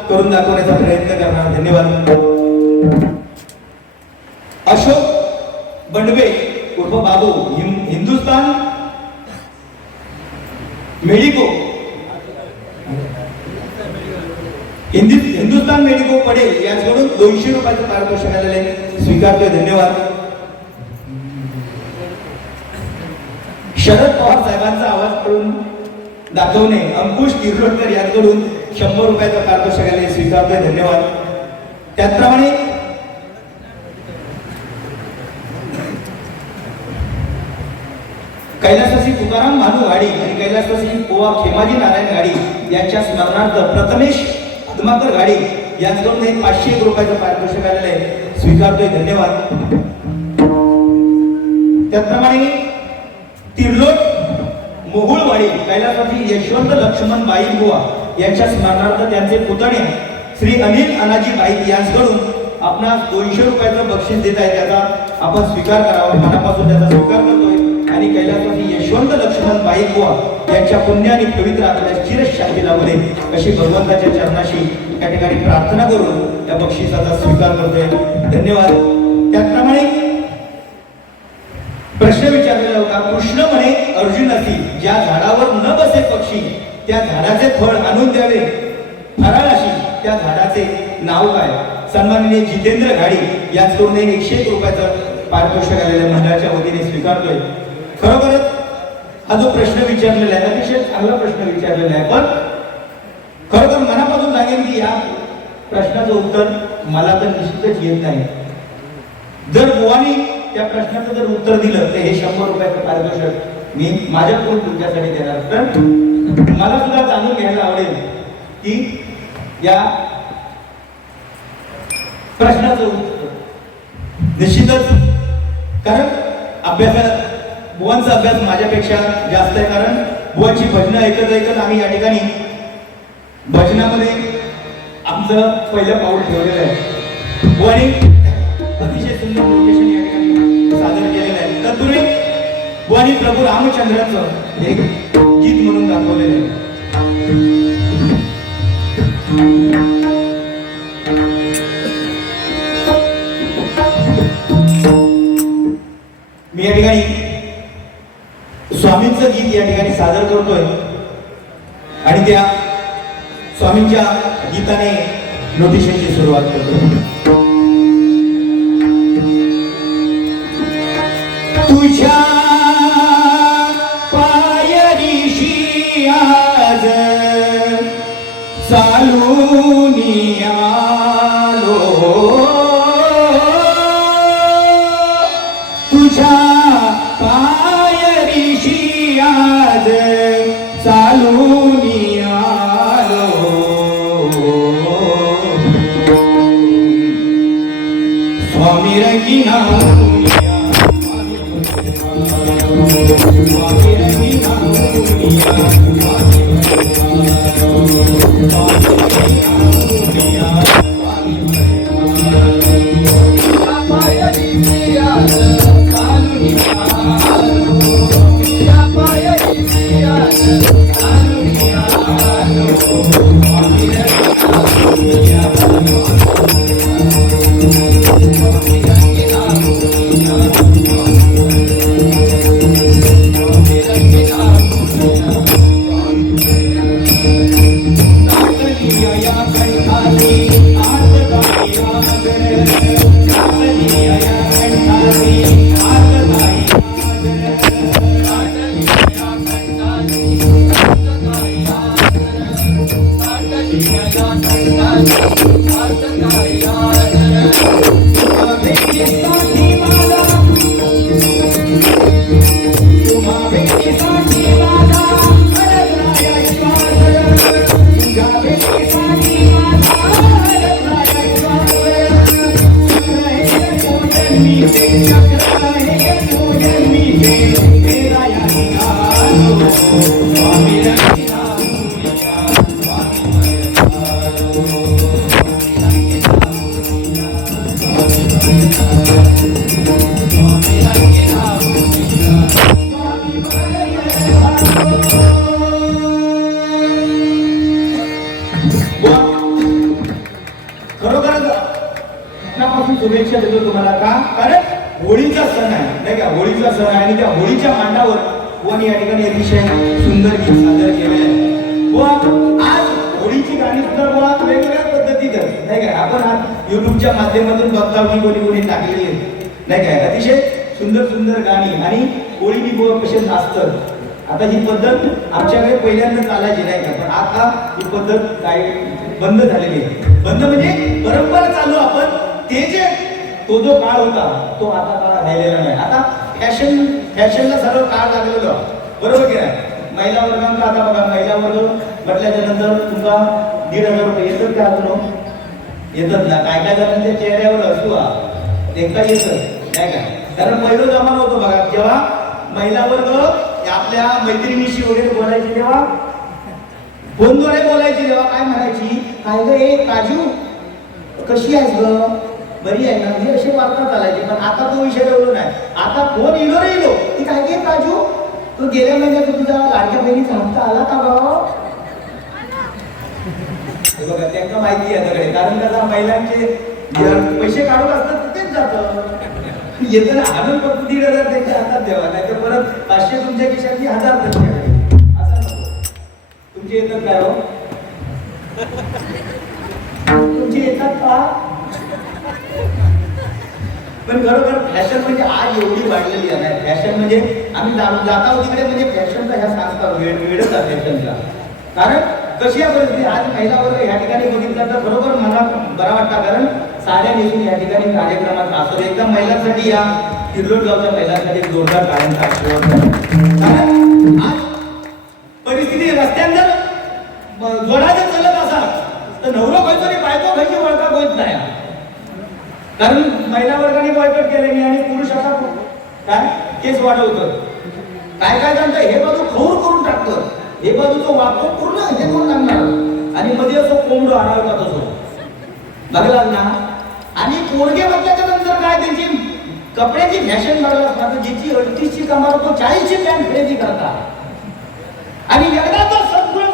करून दाखवण्याचा प्रयत्न करणार, धन्यवाद. अशोक बंडवे उर्फ बाबू हिंदुस्तान मेडिको हिंदुस्तान मेडिको पडेल यांच्याकडून 200 रुपयाचं पारितोषिक आलेले स्वीकारतोय, धन्यवाद. शरद पवार साहेबांचा आवाज करून दाखवणे अंकुश तिर्लोटकर यांच्याकडून 100 रुपयाचं पारितोषिक आलेले स्वीकारतोय, धन्यवाद. त्याचप्रमाणे कैलासवासी तुकाराम भानू घाडी आणि कैलासवासी पोवा खेमाजी नारायण घाडी यांच्या स्मरणार्थ प्रथमेश पद्माकर घाडी यांच्याकडून हे 501 रुपयाचं पारितोषिक आलेले स्वीकारतोय, धन्यवाद. त्याचप्रमाणे तिर्लोट मोहुळवाडी कैलासवासी यशवंत लक्ष्मण बाई बुवा यांच्या स्मरणार्थ त्यांचे पुतणे श्री अनिल अनाजी बाई यांच्याकडून आपणास 200 रुपयाचं बक्षीस देत आहे. त्याचा आपण स्वीकार करावा, मनापासून त्याचा स्वीकार करतोय आणि कैलासवासी यशवंत लक्ष्मण बाई बुवा यांच्या पुण्य आणि पवित्र आपल्या चिरशांती लाभू दे अशी भगवंताच्या चरणाशी या ठिकाणी प्रार्थना करून या बक्षिसाचा स्वीकार करतोय. धन्यवाद. त्याचप्रमाणे प्रश्न विचारलेला होता. कृष्ण म्हणे अर्जुनासी, ज्या झाडावर न बसे पक्षी त्या झाडाचे फळ आणून द्यावे फराळाशी, त्या झाडाचे नाव काय? सन्माननीय जितेंद्र घाडी यांच्याकडून 101 रुपयाचं पारितोषिक आलेल्या मंडळाच्या वतीने स्वीकारतोय. खरोखरच हा जो प्रश्न विचारलेला आहे अतिशय चांगला प्रश्न विचारलेला आहे. पण खरोखर मनापासून सांगेन की या प्रश्नाचं उत्तर मला तर निश्चितच येत नाही. जर बुवानी त्या प्रश्नाचं जर उत्तर दिलं तर हे 100 रुपयाचं पारितोषिक मी माझ्याकडून तुमच्यासाठी देणार. तर मला सुद्धा जाणून घ्यायला आवडेल की या प्रश्नाचं उत्तर निश्चितच, कारण अभ्यासात बुवांचा अभ्यास माझ्यापेक्षा जास्त आहे. कारण बुवांची भजनं ऐकत ऐकत आम्ही या ठिकाणी भजनामध्ये आमचं पहिलं पाऊल ठेवलेलं आहे. बुवानी अतिशय सुंदर लोकेशन या ठिकाणी सादर केलेलं आहे. तत्पूर्वी बुवानी प्रभू रामचंद्राचं एक गीत म्हणून दाखवलेलं आहे. मी या ठिकाणी स्वामींचं गीत या ठिकाणी सादर करतोय आणि त्या स्वामींच्या गीताने नोटिशनची सुरुवात करतो. तुझ्या पायरीशी आज चालून आलो, तुझ्या पायरीशी आज चालून आलो, स्वामी रंगीना शुभेच्छा देतो तुम्हाला. का? कारण होळीचा सण आहे नाही का? होळीचा सण आहे आणि त्या होळीच्या मांडावर बुवानी या ठिकाणी अतिशय सुंदर गीत सादर केलेलं आहे. बुवा आज होळीची गाणी सुद्धा बुवा वेगवेगळ्या पद्धतीत नाही काय आपण आज युट्यूबच्या माध्यमातून बघता की कोणी टाकलेली आहे नाही काय? अतिशय सुंदर सुंदर गाणी आणि होळी बुवा कसे नाचतात. आता ही पद्धत आमच्याकडे पहिल्यांदा चालायची नाही का? पण आता ही पद्धत काय बंद झालेली आहे. बंद म्हणजे परंपरा चालू आपण ते जे तो जो काळ होता तो आता काळ राहिलेला नाही. आता फॅशनला सर्व काळ लागलेलो बरोबर की नाही? महिला वर्गांना आता बघा, महिला वर्ग म्हटल्याच्या नंतर तुमचा 1,500 रुपये येतात का? अजून येतात ना? काय काय जणांच्या चेहऱ्यावर हसू एकदा येतं नाही का? कारण पहिलं जमाना होतो बघा, जेव्हा महिला वर्ग आपल्या मैत्रिणीशी वगैरे बोलायची तेव्हा फोनद्वारे बोलायची तेव्हा काय म्हणायची, काय ग ए काजू कशी आहेस ग, बरी आहे ना, म्हणजे अशी वार्ता चालायची. पण आता तो विषय एवढं नाही. आता फोन इलो रे इलो ती काय गे काजू, तो गेल्या महिन्यात तुझा लाडक्या बहिणीचा हप्ता आला का ग. हे बघा त्यांना माहिती आहे सगळे, कारण त्याचा महिलांचे पैसे काढून असतात तिथेच जातं. येतं ना आणून फक्त 1,500 त्यांच्या हातात द्यावा, नाही तर परत 500 तुमच्या खिशातली 1000 त्यांच्याकडे. असं नको. तुमचे येतात काय हो, तुमचे येतात का. पण खरोखर फॅशन म्हणजे आज एवढी वाढलेली आहे. फॅशन म्हणजे आम्ही जात आहोत तिकडे, म्हणजे फॅशनचा ह्या संस्था वेळच आहे फॅशनचा. कारण कशी आहे परिस्थिती आज महिला वर्ग ह्या ठिकाणी बघितलं तर खरोखर मला बरा वाटतं. कारण साड्या नेसून या ठिकाणी कार्यक्रमात असतो. एकदम महिलांसाठी या किर्लोस्करच्या महिलांसाठी जोरदार टाळ्यांचा आशीर्वाद. कारण आज परिस्थिती रस्त्यांवर जोडायचं चलत असाल तर नवरा खायचो आणि बायको खायची वळखा होत नाही. कारण महिला वर्गाने बॉयकॉट केल्याने आणि पुरुष आता काय केस वाढवतं, काय काय जणतं हे बाजू खौर करून टाकतं, हे बाजूचं वापर पूर्ण हे करून लागणार आणि मध्ये असं कोंबडं आणावं का तसं बघला ना. आणि पोरगे बघल्याच्या नंतर काय त्यांची कपड्याची फॅशन बघला असणार तर ज्याची 38ची कमाल तो 40ची पॅन्ट खरेदी करतात. आणि एकदा तो सद्गुण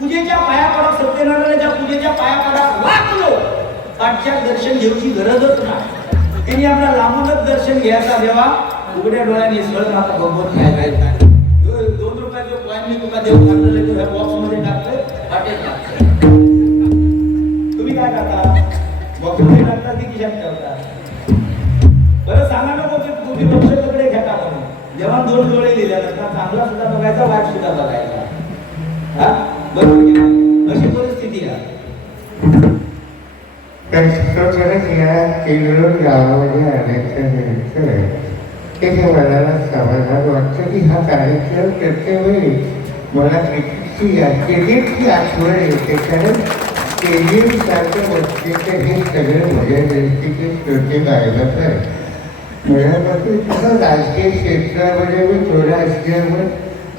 पूजेच्या पाया पडा, सत्यनारायणाच्या पूजेच्या पाया पडा वाचलो पाठच्या दर्शन घेऊची गरजच नाही. त्यांनी आपला लांबूनच दर्शन घ्यायचा देवा उघड्या डोळ्याने सळ माता भगवत काय काय 2 रुपयाचे कॉइन मी तुका देऊ काढले तो ह्या बॉक्स मध्ये टाकतोय वाटेत टाकतोय. तुम्ही काय करता, बॉक्स मध्ये टाकता की खिशात ठेवता. बरं सांगा नको की तुम्ही बक्षकडे घेता म्हणून जेव्हा 2 डोळे दिल्यानंतर चांगला सुद्धा बघायचा वाईट सुद्धा बघायचा. हा बरोबर अशी परिस्थिती आहे. खरंच या किल्लोळ गावामध्ये आल्याच्यानंतर त्याच्या मनाला समाधान वाटतं की हा कार्यक्रम करतेवेळी मला क्रिकेटची आठवण येते. कारण स्टेडियम सारखं बसलेलं हे सगळं माझ्या दृष्टीचे श्रोते पाहिलं तर मनापासून तसं राजकीय क्षेत्रामध्ये मी थोडा असल्यामुळे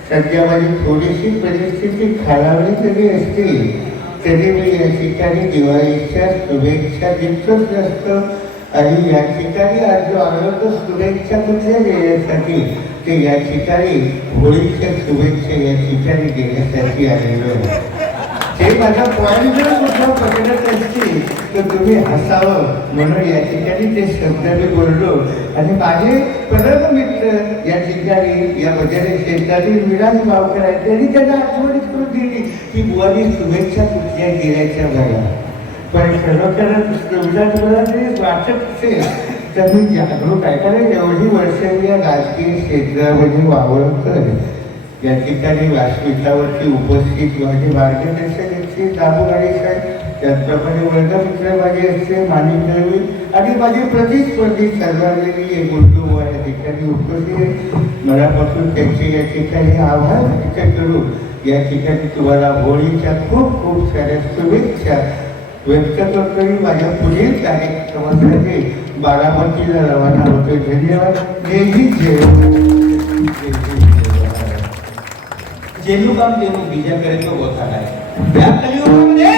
सध्या माझी थोडीशी परिस्थिती खालावली तरी असते तरी मी या ठिकाणी दिवाळीच्या शुभेच्छा देतच नसतो. आणि या ठिकाणी आज जो आलो तो शुभेच्छा कुठल्या देण्यासाठी ते या ठिकाणी होळीच्या शुभेच्छा या ठिकाणी देण्यासाठी आलेलो आहे. ते माझा पॉईंट जर सुद्धा पकडत असतील तर तुम्ही हसावं म्हणून या ठिकाणी ते शब्द मी बोललो. आणि माझे परम मित्र या ठिकाणी या बजारे क्षेत्रातील विराज गावकर आहेत त्यांनी त्यांना आठवणीत करून दिली की बुवानी शुभेच्छा कुठल्या गेल्याच्या बघा. पण खरोखरच विराज जरी वाटत असेल तर मी जागरूक आहे. कारण एवढी वर्ष मी या राजकीय क्षेत्रामध्ये वावरतोय. या ठिकाणी व्यासपीठावरती उपस्थित माझे मार्गदर्शक असते दाबूगाडी साहेब, त्याचप्रमाणे वर्गमित्र माझे असते माणिकदेवी आणि माझी प्रतिस्पर्धी सर्वांनी एक गुंडू या ठिकाणी उपस्थित. मनापासून त्यांचे या ठिकाणी आभार व्यक्त करून या ठिकाणी तुम्हाला होळीच्या खूप खूप साऱ्या शुभेच्छा व्यक्त करतो. माझ्या पुढील कार्यक्रमासाठी बारामतीला रवाना होतोय. धन्यवाद. जय हिंद जय जेणू काम तेणू बीजा करे तो होता आहे. या कलियुगामध्ये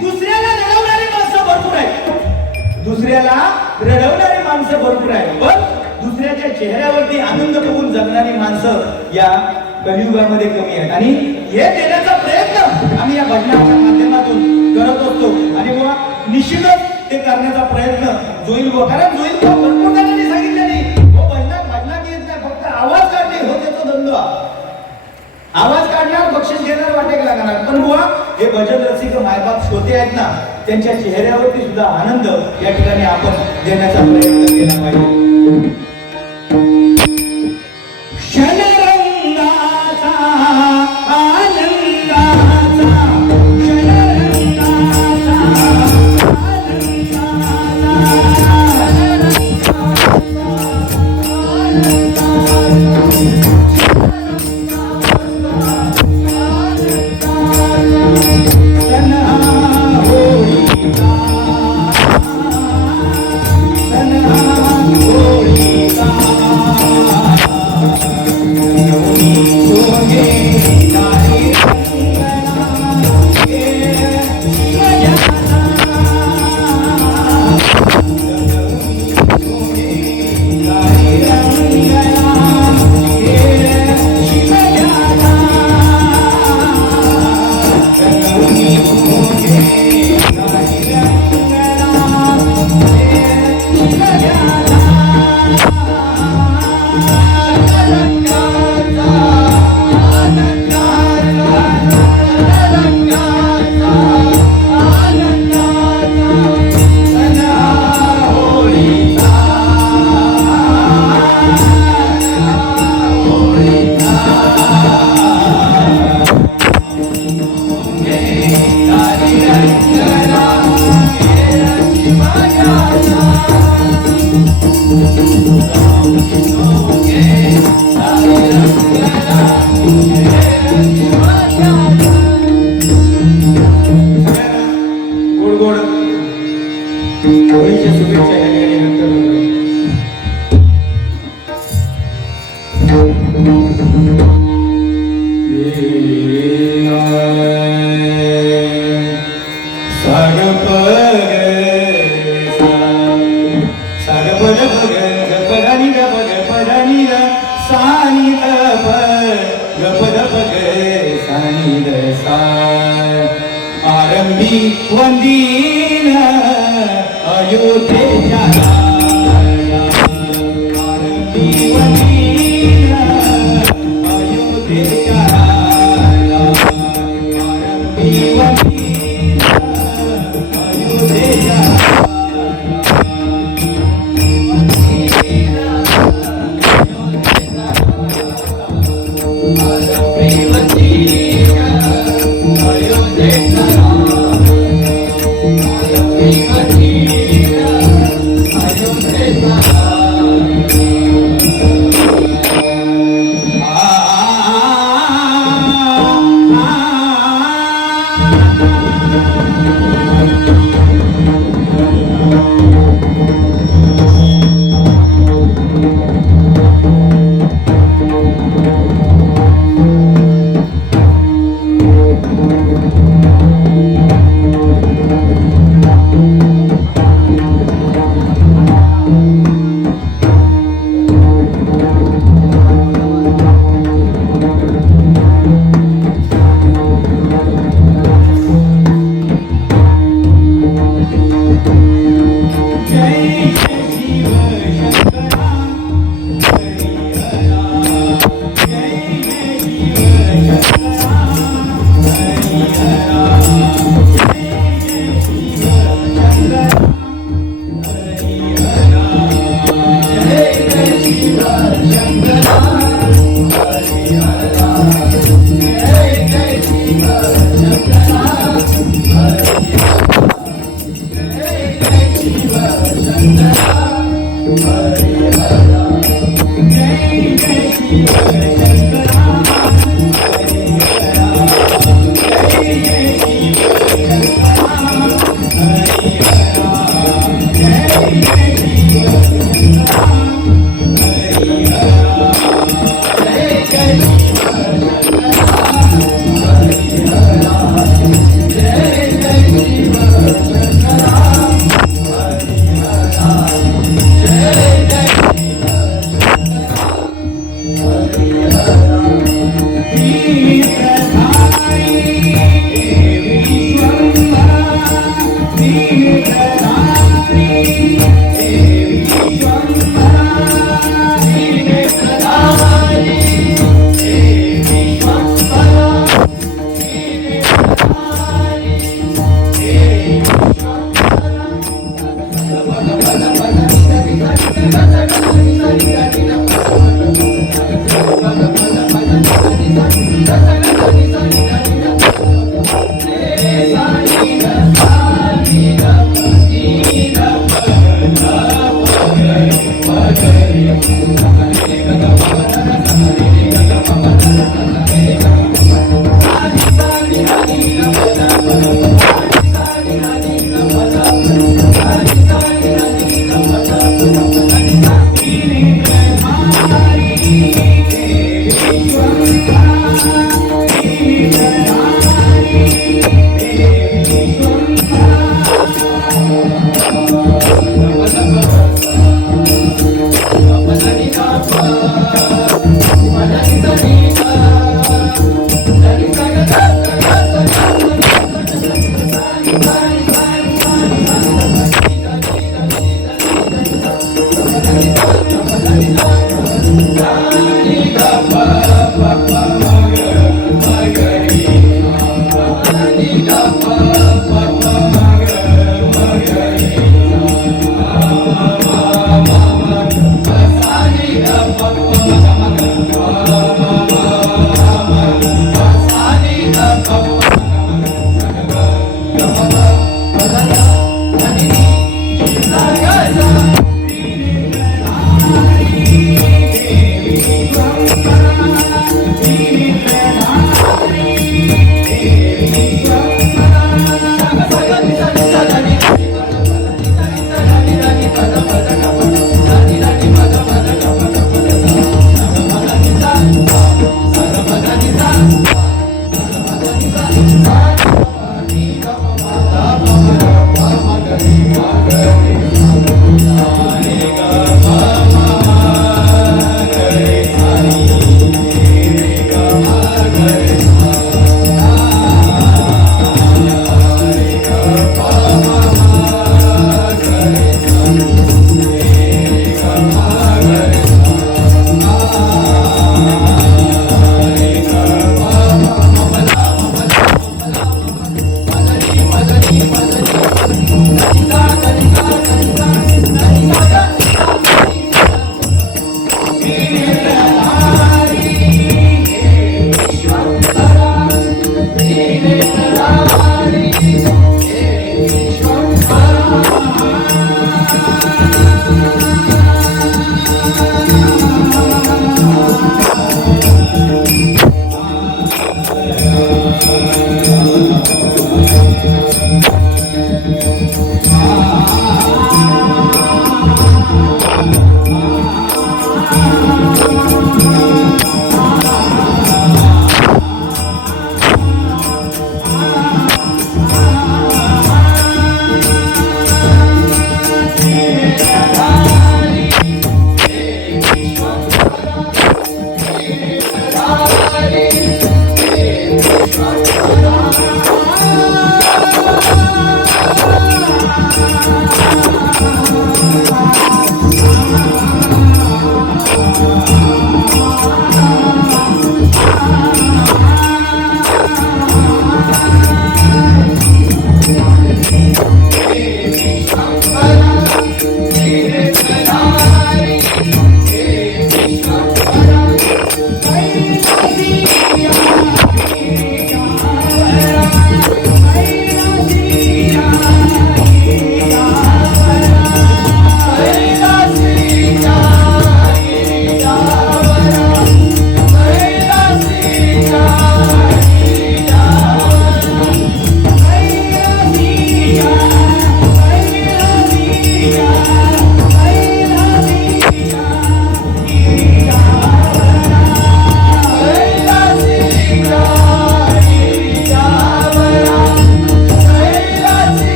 दुसऱ्याला रडवणारी माणसं भरपूर आहेत, दुसऱ्याला रडवणारी माणसं भरपूर आहेत, पण दुसऱ्याच्या चेहऱ्यावरती आनंद बघून जगणारी माणसं या कलियुगामध्ये कमी आहेत. आणि हे देण्याचा प्रयत्न आम्ही या भजनाच्या माध्यमातून करत असतो. आणि मग निश्चितच ते करण्याचा प्रयत्न जोईल व कारण जोईल भरपूर जणांनी सांगितले नाही भजनात येत नाही, फक्त आवाज काढणे हो त्याचा धंदा. आवाज काढणार बक्षीस घेणार वाटेक लागणार. पण बुवा हे भजन रसिक मायबाप श्रोते आहेत ना त्यांच्या चेहऱ्यावरती सुद्धा आनंद या ठिकाणी आपण देण्याचा प्रयत्न केला पाहिजे. सोने नाही रंगला हे शिवयाला सोने नाही रंगला हे शिवयाला रंगवणी सोने नाही रंगला हे शिवयाला गोड गोड होळीच्या शुभेच्छा या ठिकाणी व्यक्त करतो. साग पग साग पग पग गपदानी ग पग पदानी ग सानी ग प गपद पग सानी ग सा आरंभी वंदीन अयोध्येच्या राजा आरंभी वंदीन अयोध्येच्या राजा आरंभी वंदीन अयोध्येच्या Thank you.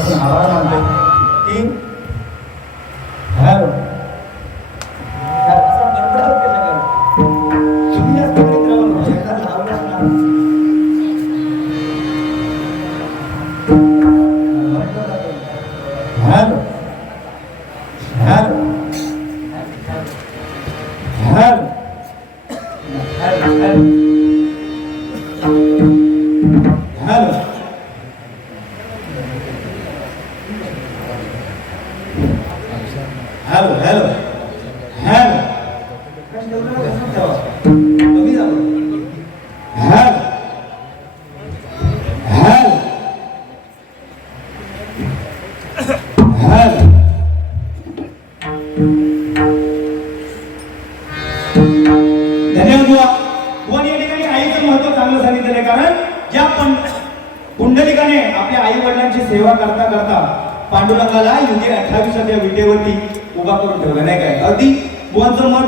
मनापासून आभार मानतो की हॅलो तुम्ही जास्त करीत राहा ना, एकदा लावलंच ना. Hello hello hello hello hello hello hello hello कमी झालं. हॅलो हॅलो हॅलो धन्यवाद बुवा. बुवा या ठिकाणी आईचं महत्व चांगलं सांगितलेलं आहे, कारण ज्या पुंडलिकाने आपल्या आई वडिलांची सेवा करता करता पांडुरंगाला युगे 28व्या विटेवरती उभा करून ठेवलं, नाही काय? अगदी बुवांचं मत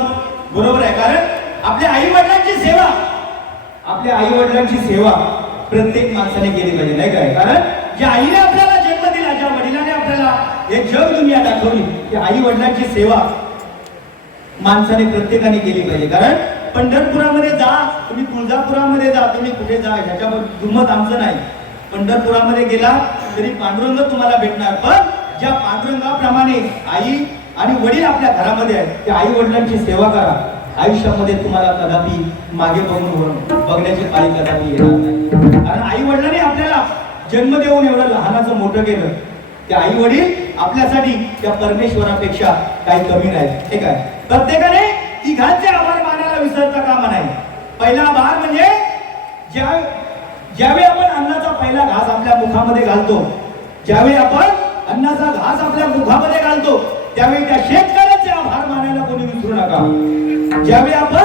बरोबर आहे, कारण आपल्या आई वडिलांची सेवा प्रत्येक माणसाने केली पाहिजे, नाही काय? कारण ज्या आईने आपल्याला जन्म दिला, ज्या वडिलाने आपल्याला हे जग दुनिया दाखवली, त्या आई वडिलांची सेवा माणसाने प्रत्येकाने केली पाहिजे. कारण पंढरपुरामध्ये जा, तुम्ही तुळजापुरामध्ये जा, तुम्ही कुठे जा, ह्याच्यावर दुमत आमचं नाही. पंढरपुरामध्ये गेला तरी पांडुरंग तुम्हाला भेटणार, पण ज्या पांडुरंगाप्रमाणे आई आणि वडील आपल्या घरामध्ये आहेत, त्या आई वडिलांची सेवा करा. आयुष्यामध्ये तुम्हाला कदापि मागे बघण्याची पाळी कदापि येणार नाही. कारण आई वडिलांनी आपल्याला जन्म देऊन एवढं लहानाचं मोठं केलं, त्या आई वडील आपल्यासाठी त्या परमेश्वरापेक्षा काही कमी नाहीत, ठीक आहे? प्रत्येकाने तिघांचे आभार मानायला विसरता कामा नाही. पहिला आभार म्हणजे ज्यावेळी आपण अन्नाचा पहिला घास आपल्या मुखामध्ये घालतो, ज्यावेळी आपण अन्नाचा घास आपल्या मुखामध्ये घालतो, त्यावेळी त्या शेतकऱ्याचे आभार मानायला कोणी विसरू नका. ज्यावेळी आपण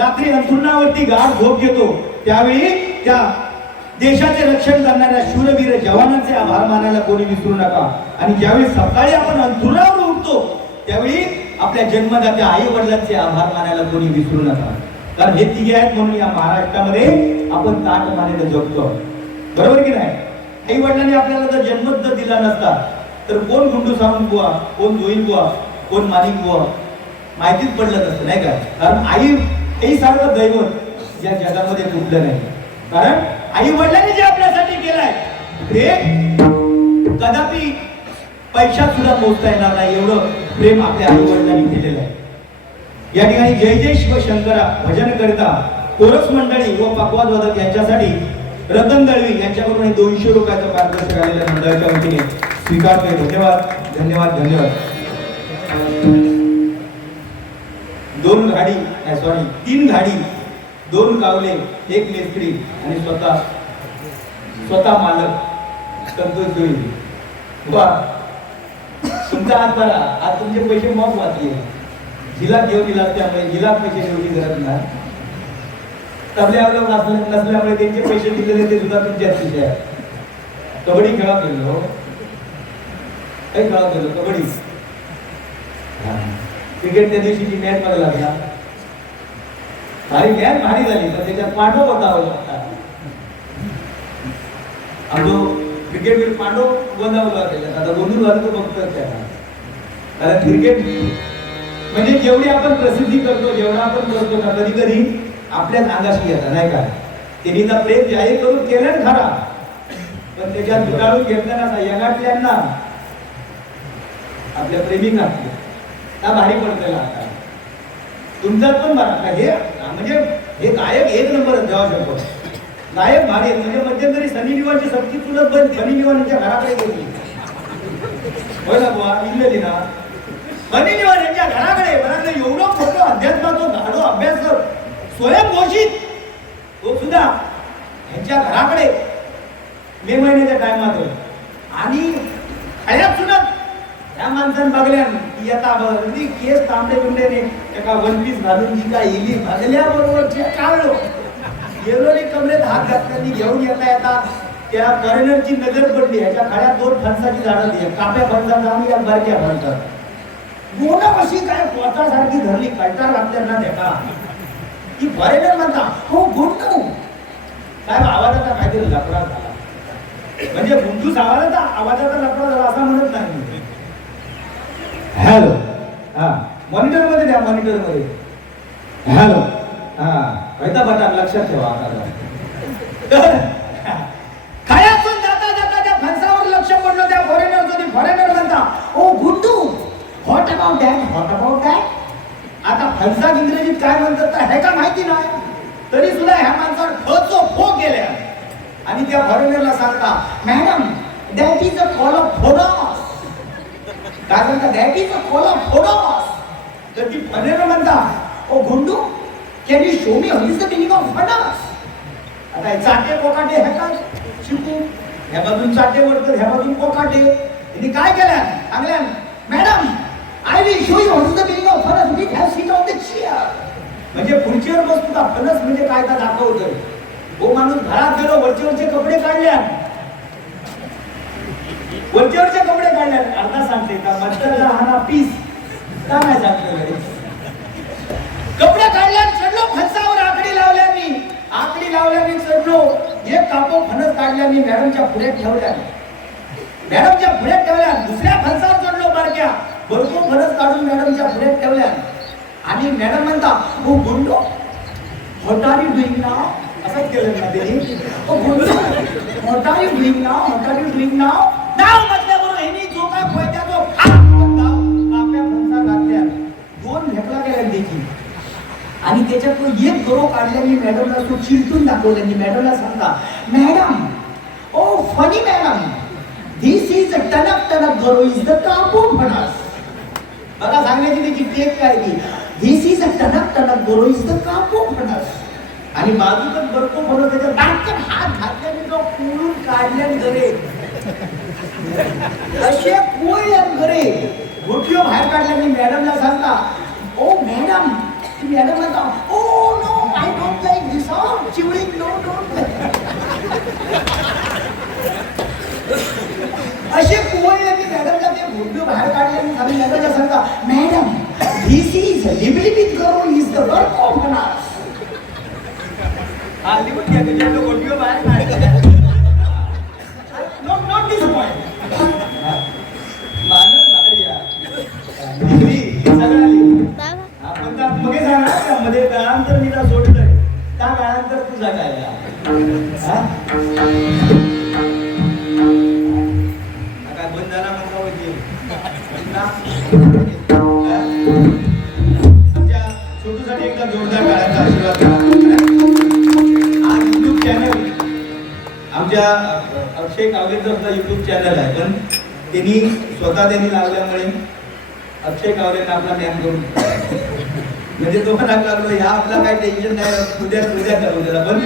रात्री अंथरुणावरती गाढ झोप घेतो, त्यावेळी त्या देशाचे रक्षण करणाऱ्या शूरवीर जवानांचे आभार मानायला कोणी विसरू नका. आणि ज्यावेळी सकाळी आपण अंथरुणावर उठतो, त्यावेळी आपल्या जन्मदात्या आई वडिलांचे आभार मानायला कोणी विसरू नका. कारण हे तिघे आहेत म्हणून या महाराष्ट्रामध्ये आपण ताट मानेला जगतो, बरोबर की नाही? आई वडिलांनी आपल्याला जर जन्मच जर दिला नसता तर कोण गुंडू सावंत बुवा, कोण जोईल बुवा, कोण माणिक बुवा माहितीच पडलं नसतं, नाही का? कारण आई सारखं दैवत या जगामध्ये कुठलं नाही. कारण आई वडिलांनी जे आपल्यासाठी केलंय ते कदापि पैशात सुद्धा मोजता येणार नाही, एवढं प्रेम आपल्या आई वडिलांनी केलेलं आहे. या ठिकाणी जय जय शिवशंकरा भजन करता कोरस मंडळी व पकवाद वादक यांच्यासाठी रतन दळवी यांच्याकडून 200 रुपयाचं पारितोषिक आलेल्या मंडळाच्या वतीने स्वीकारतोय. धन्यवाद धन्यवाद धन्यवाद. 3 गाडी 2 गावले 1 मेस्त्री आणि स्वतः मालक संतोष जोई. तुमचा हात बरा, आज तुमचे पैसे माफ वाचले. जिला घेऊन दिला त्यामुळे जिला पैसे ठेवली गरज नाही. तबल्यावर नसल्यामुळे त्यांचे पैसे दिलेले ते सुद्धा तुमच्या हाती आहे. कबड्डी खेळा गेलो, काही खेळा गेलो कबड्डी. क्रिकेट त्या दिवशीची मॅच मला लागला, भारी मॅच भारी झाली, पण त्याच्यात पांडव होता आवश्यकता. आमचो क्रिकेटवीर पांडव गोंधावला त्याच्यात. आता गोंधळ झालं तो बघतोय त्याला. कारण क्रिकेट म्हणजे जेवढी आपण प्रसिद्धी करतो, जेवढा आपण करतो ना, कधी कधी आपल्याच अंगाशी येतात, नाही का? त्यांनी तर प्रेम जाहीर करून केलं खरा, पण त्याच्यात जुटाळून घेतलं ना यंगाटल्यांना, आपल्या प्रेमिकांना त्या भारी पडतेला. आता तुमच्यात पण बरा हे म्हणजे हे गायक 1 नंबर देवा शकतो. गायक भारी म्हणजे मध्यंतरी सनी लिओनची सक्ती चुलत बंद सनी लिओनच्या घराकडे गेली, होय ना बुवा? इल्लेली ना सनी लिओन यांच्या घराकडे. बरं एवढं मोठं अध्यात्माचं गाढो अभ्यासक स्वयंघोषित तो सुद्धा यांच्या घराकडे मे महिन्याच्या टायमात. आणि हयात सुद्धा त्या माणसानं बघल्या की आता बघली केस तांबडे बिंबडेने एका 1 पीस घालून जी काय इली भाजल्याबरोबर काढलो गेलो रे कमरेत हात घातल्याने घेऊन येता त्या फॉरेनरची नजर पडली. ह्याच्या खाड्यात 2 फणसाची झाडं दिली, काप्या फणसाचा आणि या बारक्या फणसा. मोना कशी काय पोटासारखी धरली, कळतार घातल्या देखा की फॉरेनर म्हणता हो गुड नो साहेब. आवाजाचा काहीतरी लफडा झाला. म्हणजे गुंडू सावाला आवाजाचा लफडा झाला असा म्हणत नाही मी. हॅलो हा मॉनिटर मध्ये द्या मॉनिटर मध्ये हॅलो हा पैदा बटा लक्षात ठेवा आता खळ्यातून जाता जाता त्या फणसावर लक्ष पडलं त्या फॉरेनर म्हणता oh Gundu what about that आता फणसा इंग्रजीत काय म्हणतात तर हे का माहिती नाही तरी सुद्धा ह्या माणसावर ठोचो फो गेल्या आणि त्या फॉरेनरला सांगता madam that is a call of फोडॉस काय म्हणता that is a call of फोडॉस तर ती फॉरेनर म्हणता ओ गुंडू can you show me what is the meaning of फोडॉस आता हे चाटे कोकाटे हे का शिकू ह्या बाजून चाटे वरतं ह्या बाजून कोकाटे यांनी काय केल्या सांगल्या madam I will show you what is the meaning of फणस with have seat on the chair म्हणजे खुर्चीवर बसतो का फणस म्हणजे काय का दाखवतोय हो माणूस घरात गेलो वरचे कपडे काढल्या वरचे कपडे काढल्या अर्धा सांगते का मच्छरला हाना पीस का नाही सांगतो कपडे काढल्या चढलो फणसावर आकडी लावल्यानी चढलो एक कापो फणस काढल्या मी मॅडमच्या पुढे ठेवल्या दुसऱ्या फणसावर चढलो बारक्या भरपूर फणस काढून मॅडमच्या पुढे ठेवल्या आणि मॅडम म्हणता oh Gundu what R you doing नाव असंच केलं ना त्यांनी ओ Gundu what R you doing नाव म्हटल्याबरोबर ह्यांनी जो काय खोयत्या तो काप्या फणसा घातल्या दोन भेटला गेल्या त्याची आणि त्याच्यात एक गरो काढल्याने मॅडमला तो चिलटून दाखवल्याने मॅडमला सांगा मॅडम ओ funny madam this is a टनक गरो इज द कापू फणस बघा सांगण्याची त्याची टेक काय की दिस इज अ टनक गरो इज द कापू फणस आणि बाजूतच बरको फणस त्याच्या दाटकन हात घातल्याने जो पुरून काढल्याने गरे असे कोळल्यान गरे गोटियो बाहेर काढल्याने मॅडमला सांगता ओ मॅडम मॅडम म्हणता oh no I don't like this all चिवडिंग नो डोंट असे कोळल्याने मॅडमला ते गोटियो बाहेर काढल्याने आम्ही मॅडमला सांगता मॅडम दिस इज लिबलिबित गरो इज द वर्क ऑफ फणस हा लिबून घ्या त्याच्यात गोटियो बाहेर काढल्या नॉट दिस पॉइंट मानत भारी या सगळ्या आपण तर मगे जाणार मध्ये काळांतर मी सोडलंय त्या काळांतर तुझा काय काय बंद झाला म्हणता म्हणजे आमच्या छोटूसाठी एकदा जोरदार काळाचा आशीर्वाद करा आज युट्यूब चॅनल आमच्या अक्षय कावलेचं सुद्धा युट्यूब चॅनल आहे पण त्यांनी लावल्यामुळे अक्षय कावलेनं आपला मॅन करून म्हणजे तो पण लागलो ह्या आपला काही टेन्शन नाही उद्या करू त्याला पण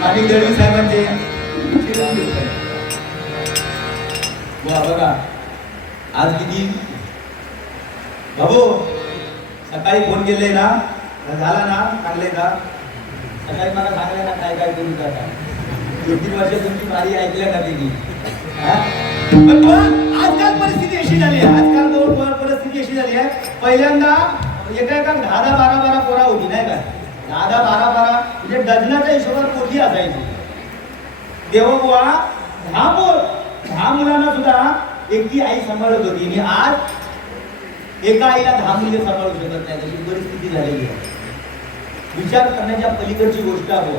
माणिक दळवी साहेबांचे बघा आज किती बाबू सकाळी फोन केले ना झाला ना चांगले का सकाळी मला सांगले ना काय काय करू का 2-3 वर्ष तुमची बारी ऐकल्या का त्यांनी आजकाल परिस्थिती अशी झाली आहे परिस्थिती अशी झाली आहे पहिल्यांदा एका 10-12 पोरा होती नाही का 10-12 म्हणजे डझनाच्या हिशोबात पोरगी असायची देवबुवा 10 मुलांना सुद्धा एकटी आई सांभाळत होती आणि आज एका आईला 10 मुले सांभाळू शकत नाही तशी परिस्थिती झालेली आहे विचार करण्याच्या पलीकडची गोष्ट आहे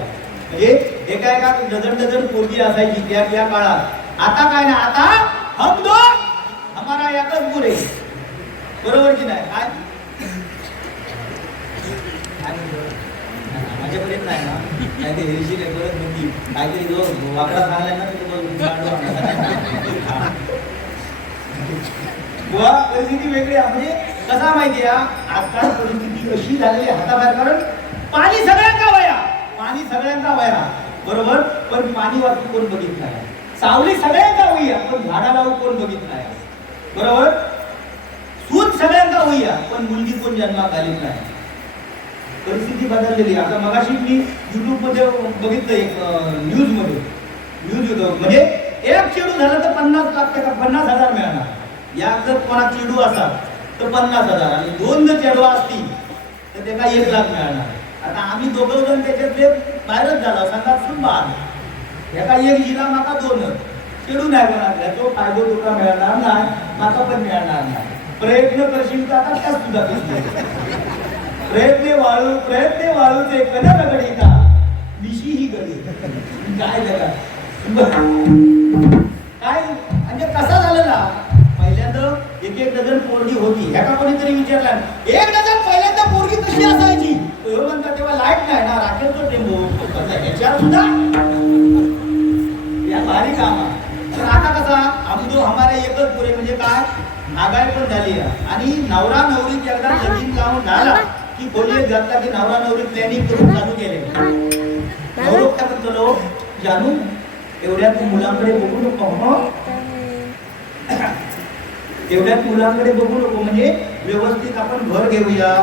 म्हणजे एका डझन पोरगी असायची त्या काळात आता काय ना आता हम दो हमारा एकच गुरे बरोबर की नाही काय माझ्यापर्यंत नाही ना नाही ते हेरशी नाही परत होती काहीतरी जो वाकडा सांगलाय ना बुवा परिस्थिती वेगळी आहे म्हणजे कसा माहिती आहे आजकाल परिस्थिती अशी झालेली हाताबाहेर कारण पाणी सगळ्यांना वया बरोबर पण पाणी वाचून कोण बघित नाही सावली सगळ्यांना होईया पण झाडा लावून कोण बघित नाही बरोबर सूत सगळ्यांना होईया पण मुलगी कोण जन्मात आलीच नाही परिस्थिती बदललेली आता मगाशी मी युट्यूब मध्ये बघितलं एक न्यूज होतं म्हणजे एक चेडू झाला तर 50,000 मिळणार या जर कोणा चेडू असा तर 50,000 आणि 2 जर चेडू असतील तर त्याला 1 लाख मिळणार आता आम्ही दोघं जण त्याच्यातले बाहेरच झालो सांगा सुन बाद एका 1 जिला माका 2 चिडू नाही म्हणा तो फायदो तुका मिळणार नाही माका पण मिळणार नाही प्रयत्न करशील तर आता त्याच सुद्धा प्रयत्न वाळूचे कदा रगडीता दिशी ही गडी काय जगा काय म्हणजे कसा झालं ना पहिल्यांदा एक डझन पोरगी होती ह्या का कोणीतरी विचारला एक डझन पहिल्यांदा पोरगी कशी असायची तो म्हणता तेव्हा लाईट नाही ना राखेल तो टेंबू ह्याच्यावर सुद्धा या भारी काम आहे पण आता कसा आमदो हमारे एकच पुरे म्हणजे काय आगाय पण झाली आणि नवरा नवरी एकदा लगीन लावून झाला की बोलले घातला की नवरा नवरी प्लॅनिंग करून चालू केले नवरो काय म्हणतो जानू एवढ्यात मुलांकडे बघू नको एवढ्यात मुलांकडे बघू नको म्हणजे व्यवस्थित आपण घर घेऊया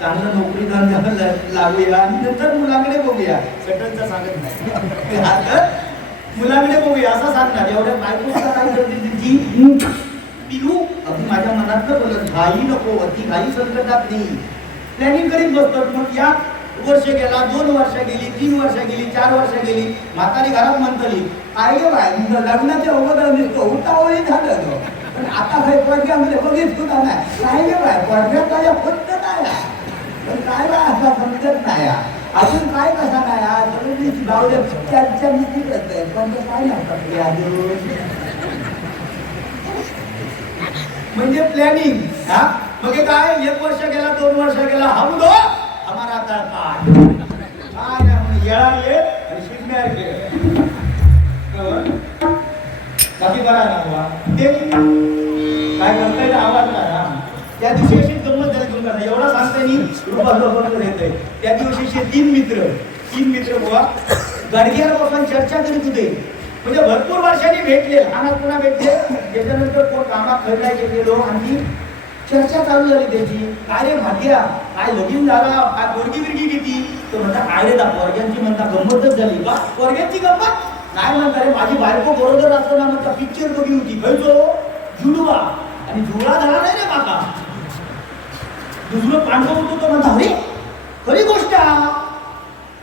चांगलं नोकरी धंदा लागूया आणि नंतर मुलांकडे बघूया सटलचं सांगत नाही आता मुलांकडे बघूया असं सांगणार एवढ्या बायकोचा काय करते तिची पिलू अगदी माझ्या मनात बोलत घाई नको अति घाई संकटात नाही प्लॅनिंग करीत बसतात मग या वर्ष गेला 2 वर्ष गेली 3 वर्ष गेली 4 वर्ष गेली म्हातारी घरात म्हणतली काय गे बाय लग्नाच्या अगोदर दिसतो उतावळी झालं पण आता काही पडक्यामध्ये बघित सुद्धा नाही काय गे बाय पडक्यात माझ्या फक्त नाही पण काय बाय असा समजत नाही अजून काय कसा नाही भावल्या त्यांच्या नीती करते पण ते काय नाही अजून म्हणजे प्लॅनिंग हा मग काय 1 वर्ष गेला 2 वर्ष गेला हम दो हमारा काय येळा ये आणि शिकणार बाकी बरा ना बाबा ते काय करताय आवाज ना त्या दिवशी अशी गंमत झाली तुमचा एवढा सांगताय मी रुपा येतोय त्या दिवशी 3 मित्र बुवा गाडग्यावर बसून चर्चा करीत होते म्हणजे भरपूर वर्षांनी भेटले लहानात पुन्हा भेटले त्याच्यानंतर कोण कामात खरडायचे गेलो आणि चर्चा चालू झाली त्याची काय रे भाग्या काय लगीन झाला काय पोरगी बिरगी किती तो म्हणता काय रे पोरग्यांची म्हणता गंमतच झाली का पोरग्यांची गंमत नाही म्हणता रे माझी बायको बरोबर असताना म्हणता पिक्चर बघी होती खयचो जुडवा आणि जुळा झाला नाही रे माका दुसरं पांढरं होतो तो म्हणता अरे खरी गोष्ट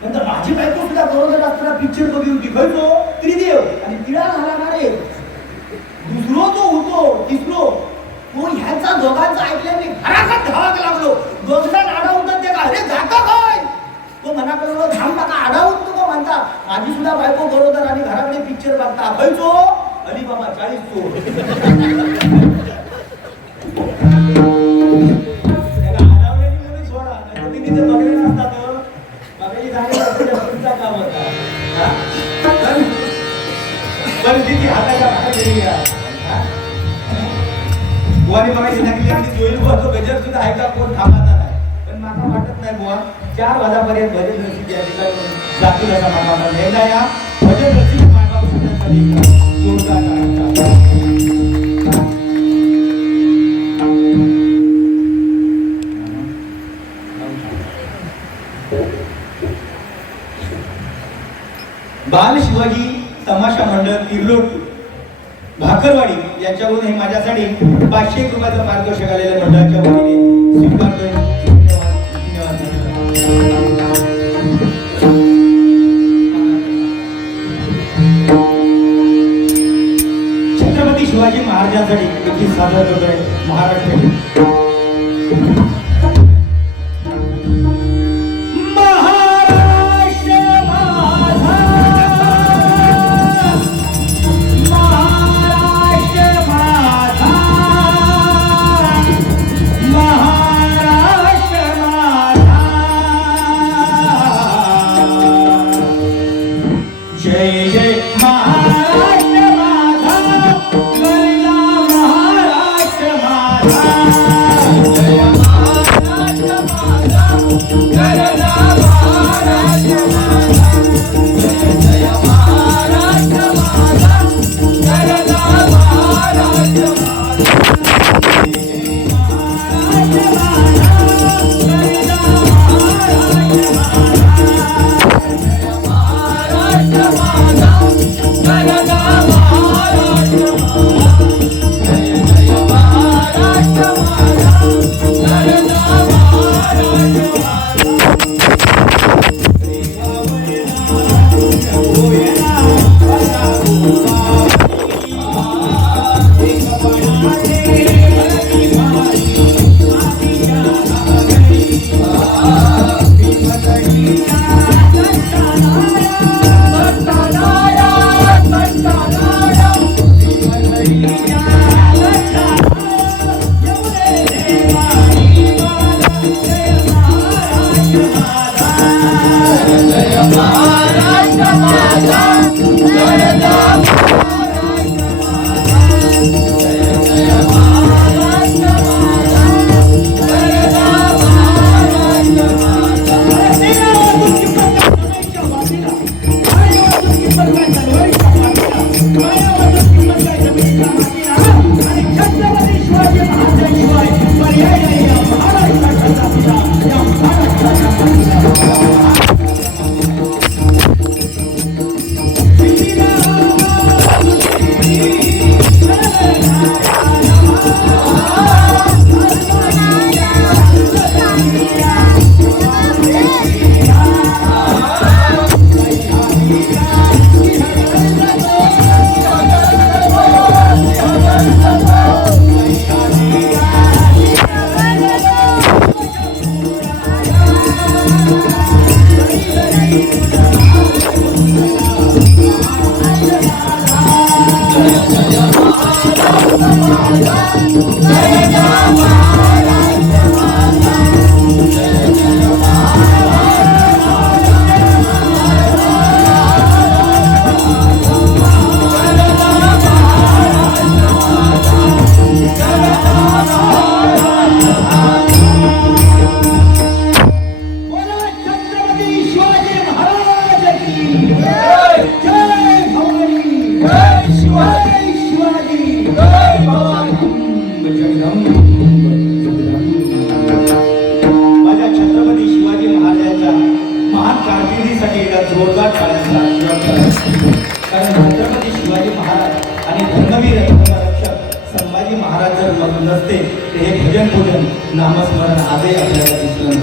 नंतर माझी बायको सुद्धा बरोबर असताना पिक्चर बघी होती खयचो त्रिदेव आणि तिळा झाला ना रे दुसरो तो होतो तिसरो तो ह्याचा दोघांचा ऐकल्याने घरात धावाक लागलो दोघांना आडावतात ते का अरे जाता काय तो मना करलो थांब नका आडावत तो म्हणता माझी सुद्धा बायको बरोबर आणि घराकडे पिक्चर बघता खयचो अली बाबा 40 तो त्याला आडावलेली मुली सोडा नाही तिने ते बघले नसतात बघायची झाली तुमचा काम होता परिस्थिती हाताच्या बाहेर गेली बुवाने बघायची लागली आणि जोईल बुवा तो गजर सुद्धा ऐका कोण थांबता नाही पण मला वाटत नाही बुवा 4 वाजापर्यंत भजन रसिक या ठिकाणी जातील असा मला वाटत एकदा या भजन रसिक मायबाप सगळ्यांसाठी जोरदार टाळ्या बाल शिवाजी तमाशा मंडळ तिरलोट भाकरवाडी यांच्याकडून हे माझ्यासाठी 501 रुपयाचं पारितोषिक आलेल्या मंडळाच्या वतीने स्वीकारतोय छत्रपती शिवाजी महाराजांसाठी एक सादर करतोय महाराष्ट्र महाराष्ट्र बोला छत्रपती शिवाजी महाराज की जय भवानी जय शिवाजी जय शिवाजी जय भवानी माझ्या छत्रपती शिवाजी महाराजांच्या महान कारकिर्दीसाठी एकदा जोरदार टाळ्यांचा आशीर्वाद करा. कारण छत्रपती शिवाजी महाराज आणि धर्मवीर रक्षक संभाजी महाराज जर नसते तर हे भजन पूजन नामस्मरण आजही आपल्याला दिसलं नसतं.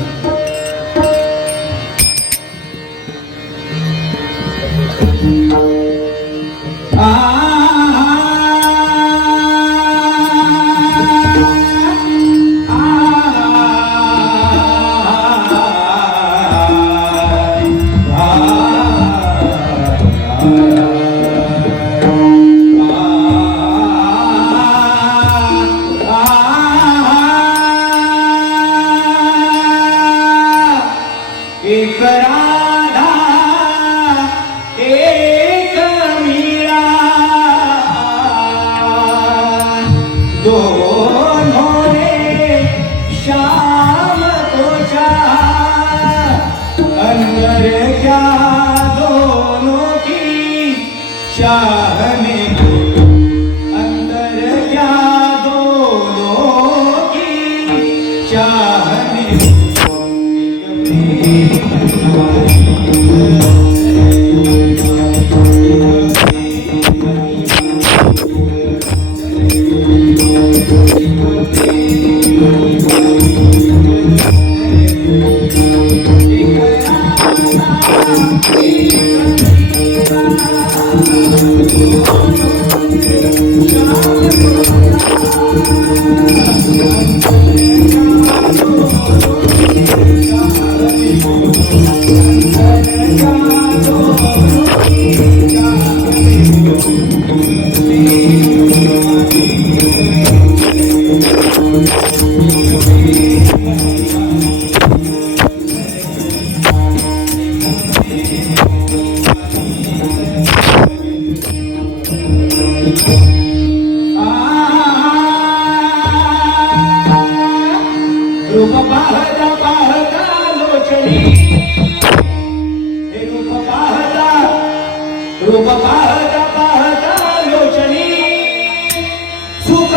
एक राधा एक मीरा दोनों ने शाम को चाहा अंदर क्या दोनों की चाहने को अंदर क्या दोनों की चाहने रूप पाहता पाहता लोचनी हे रूप पाहता पाहता लोचनी सुख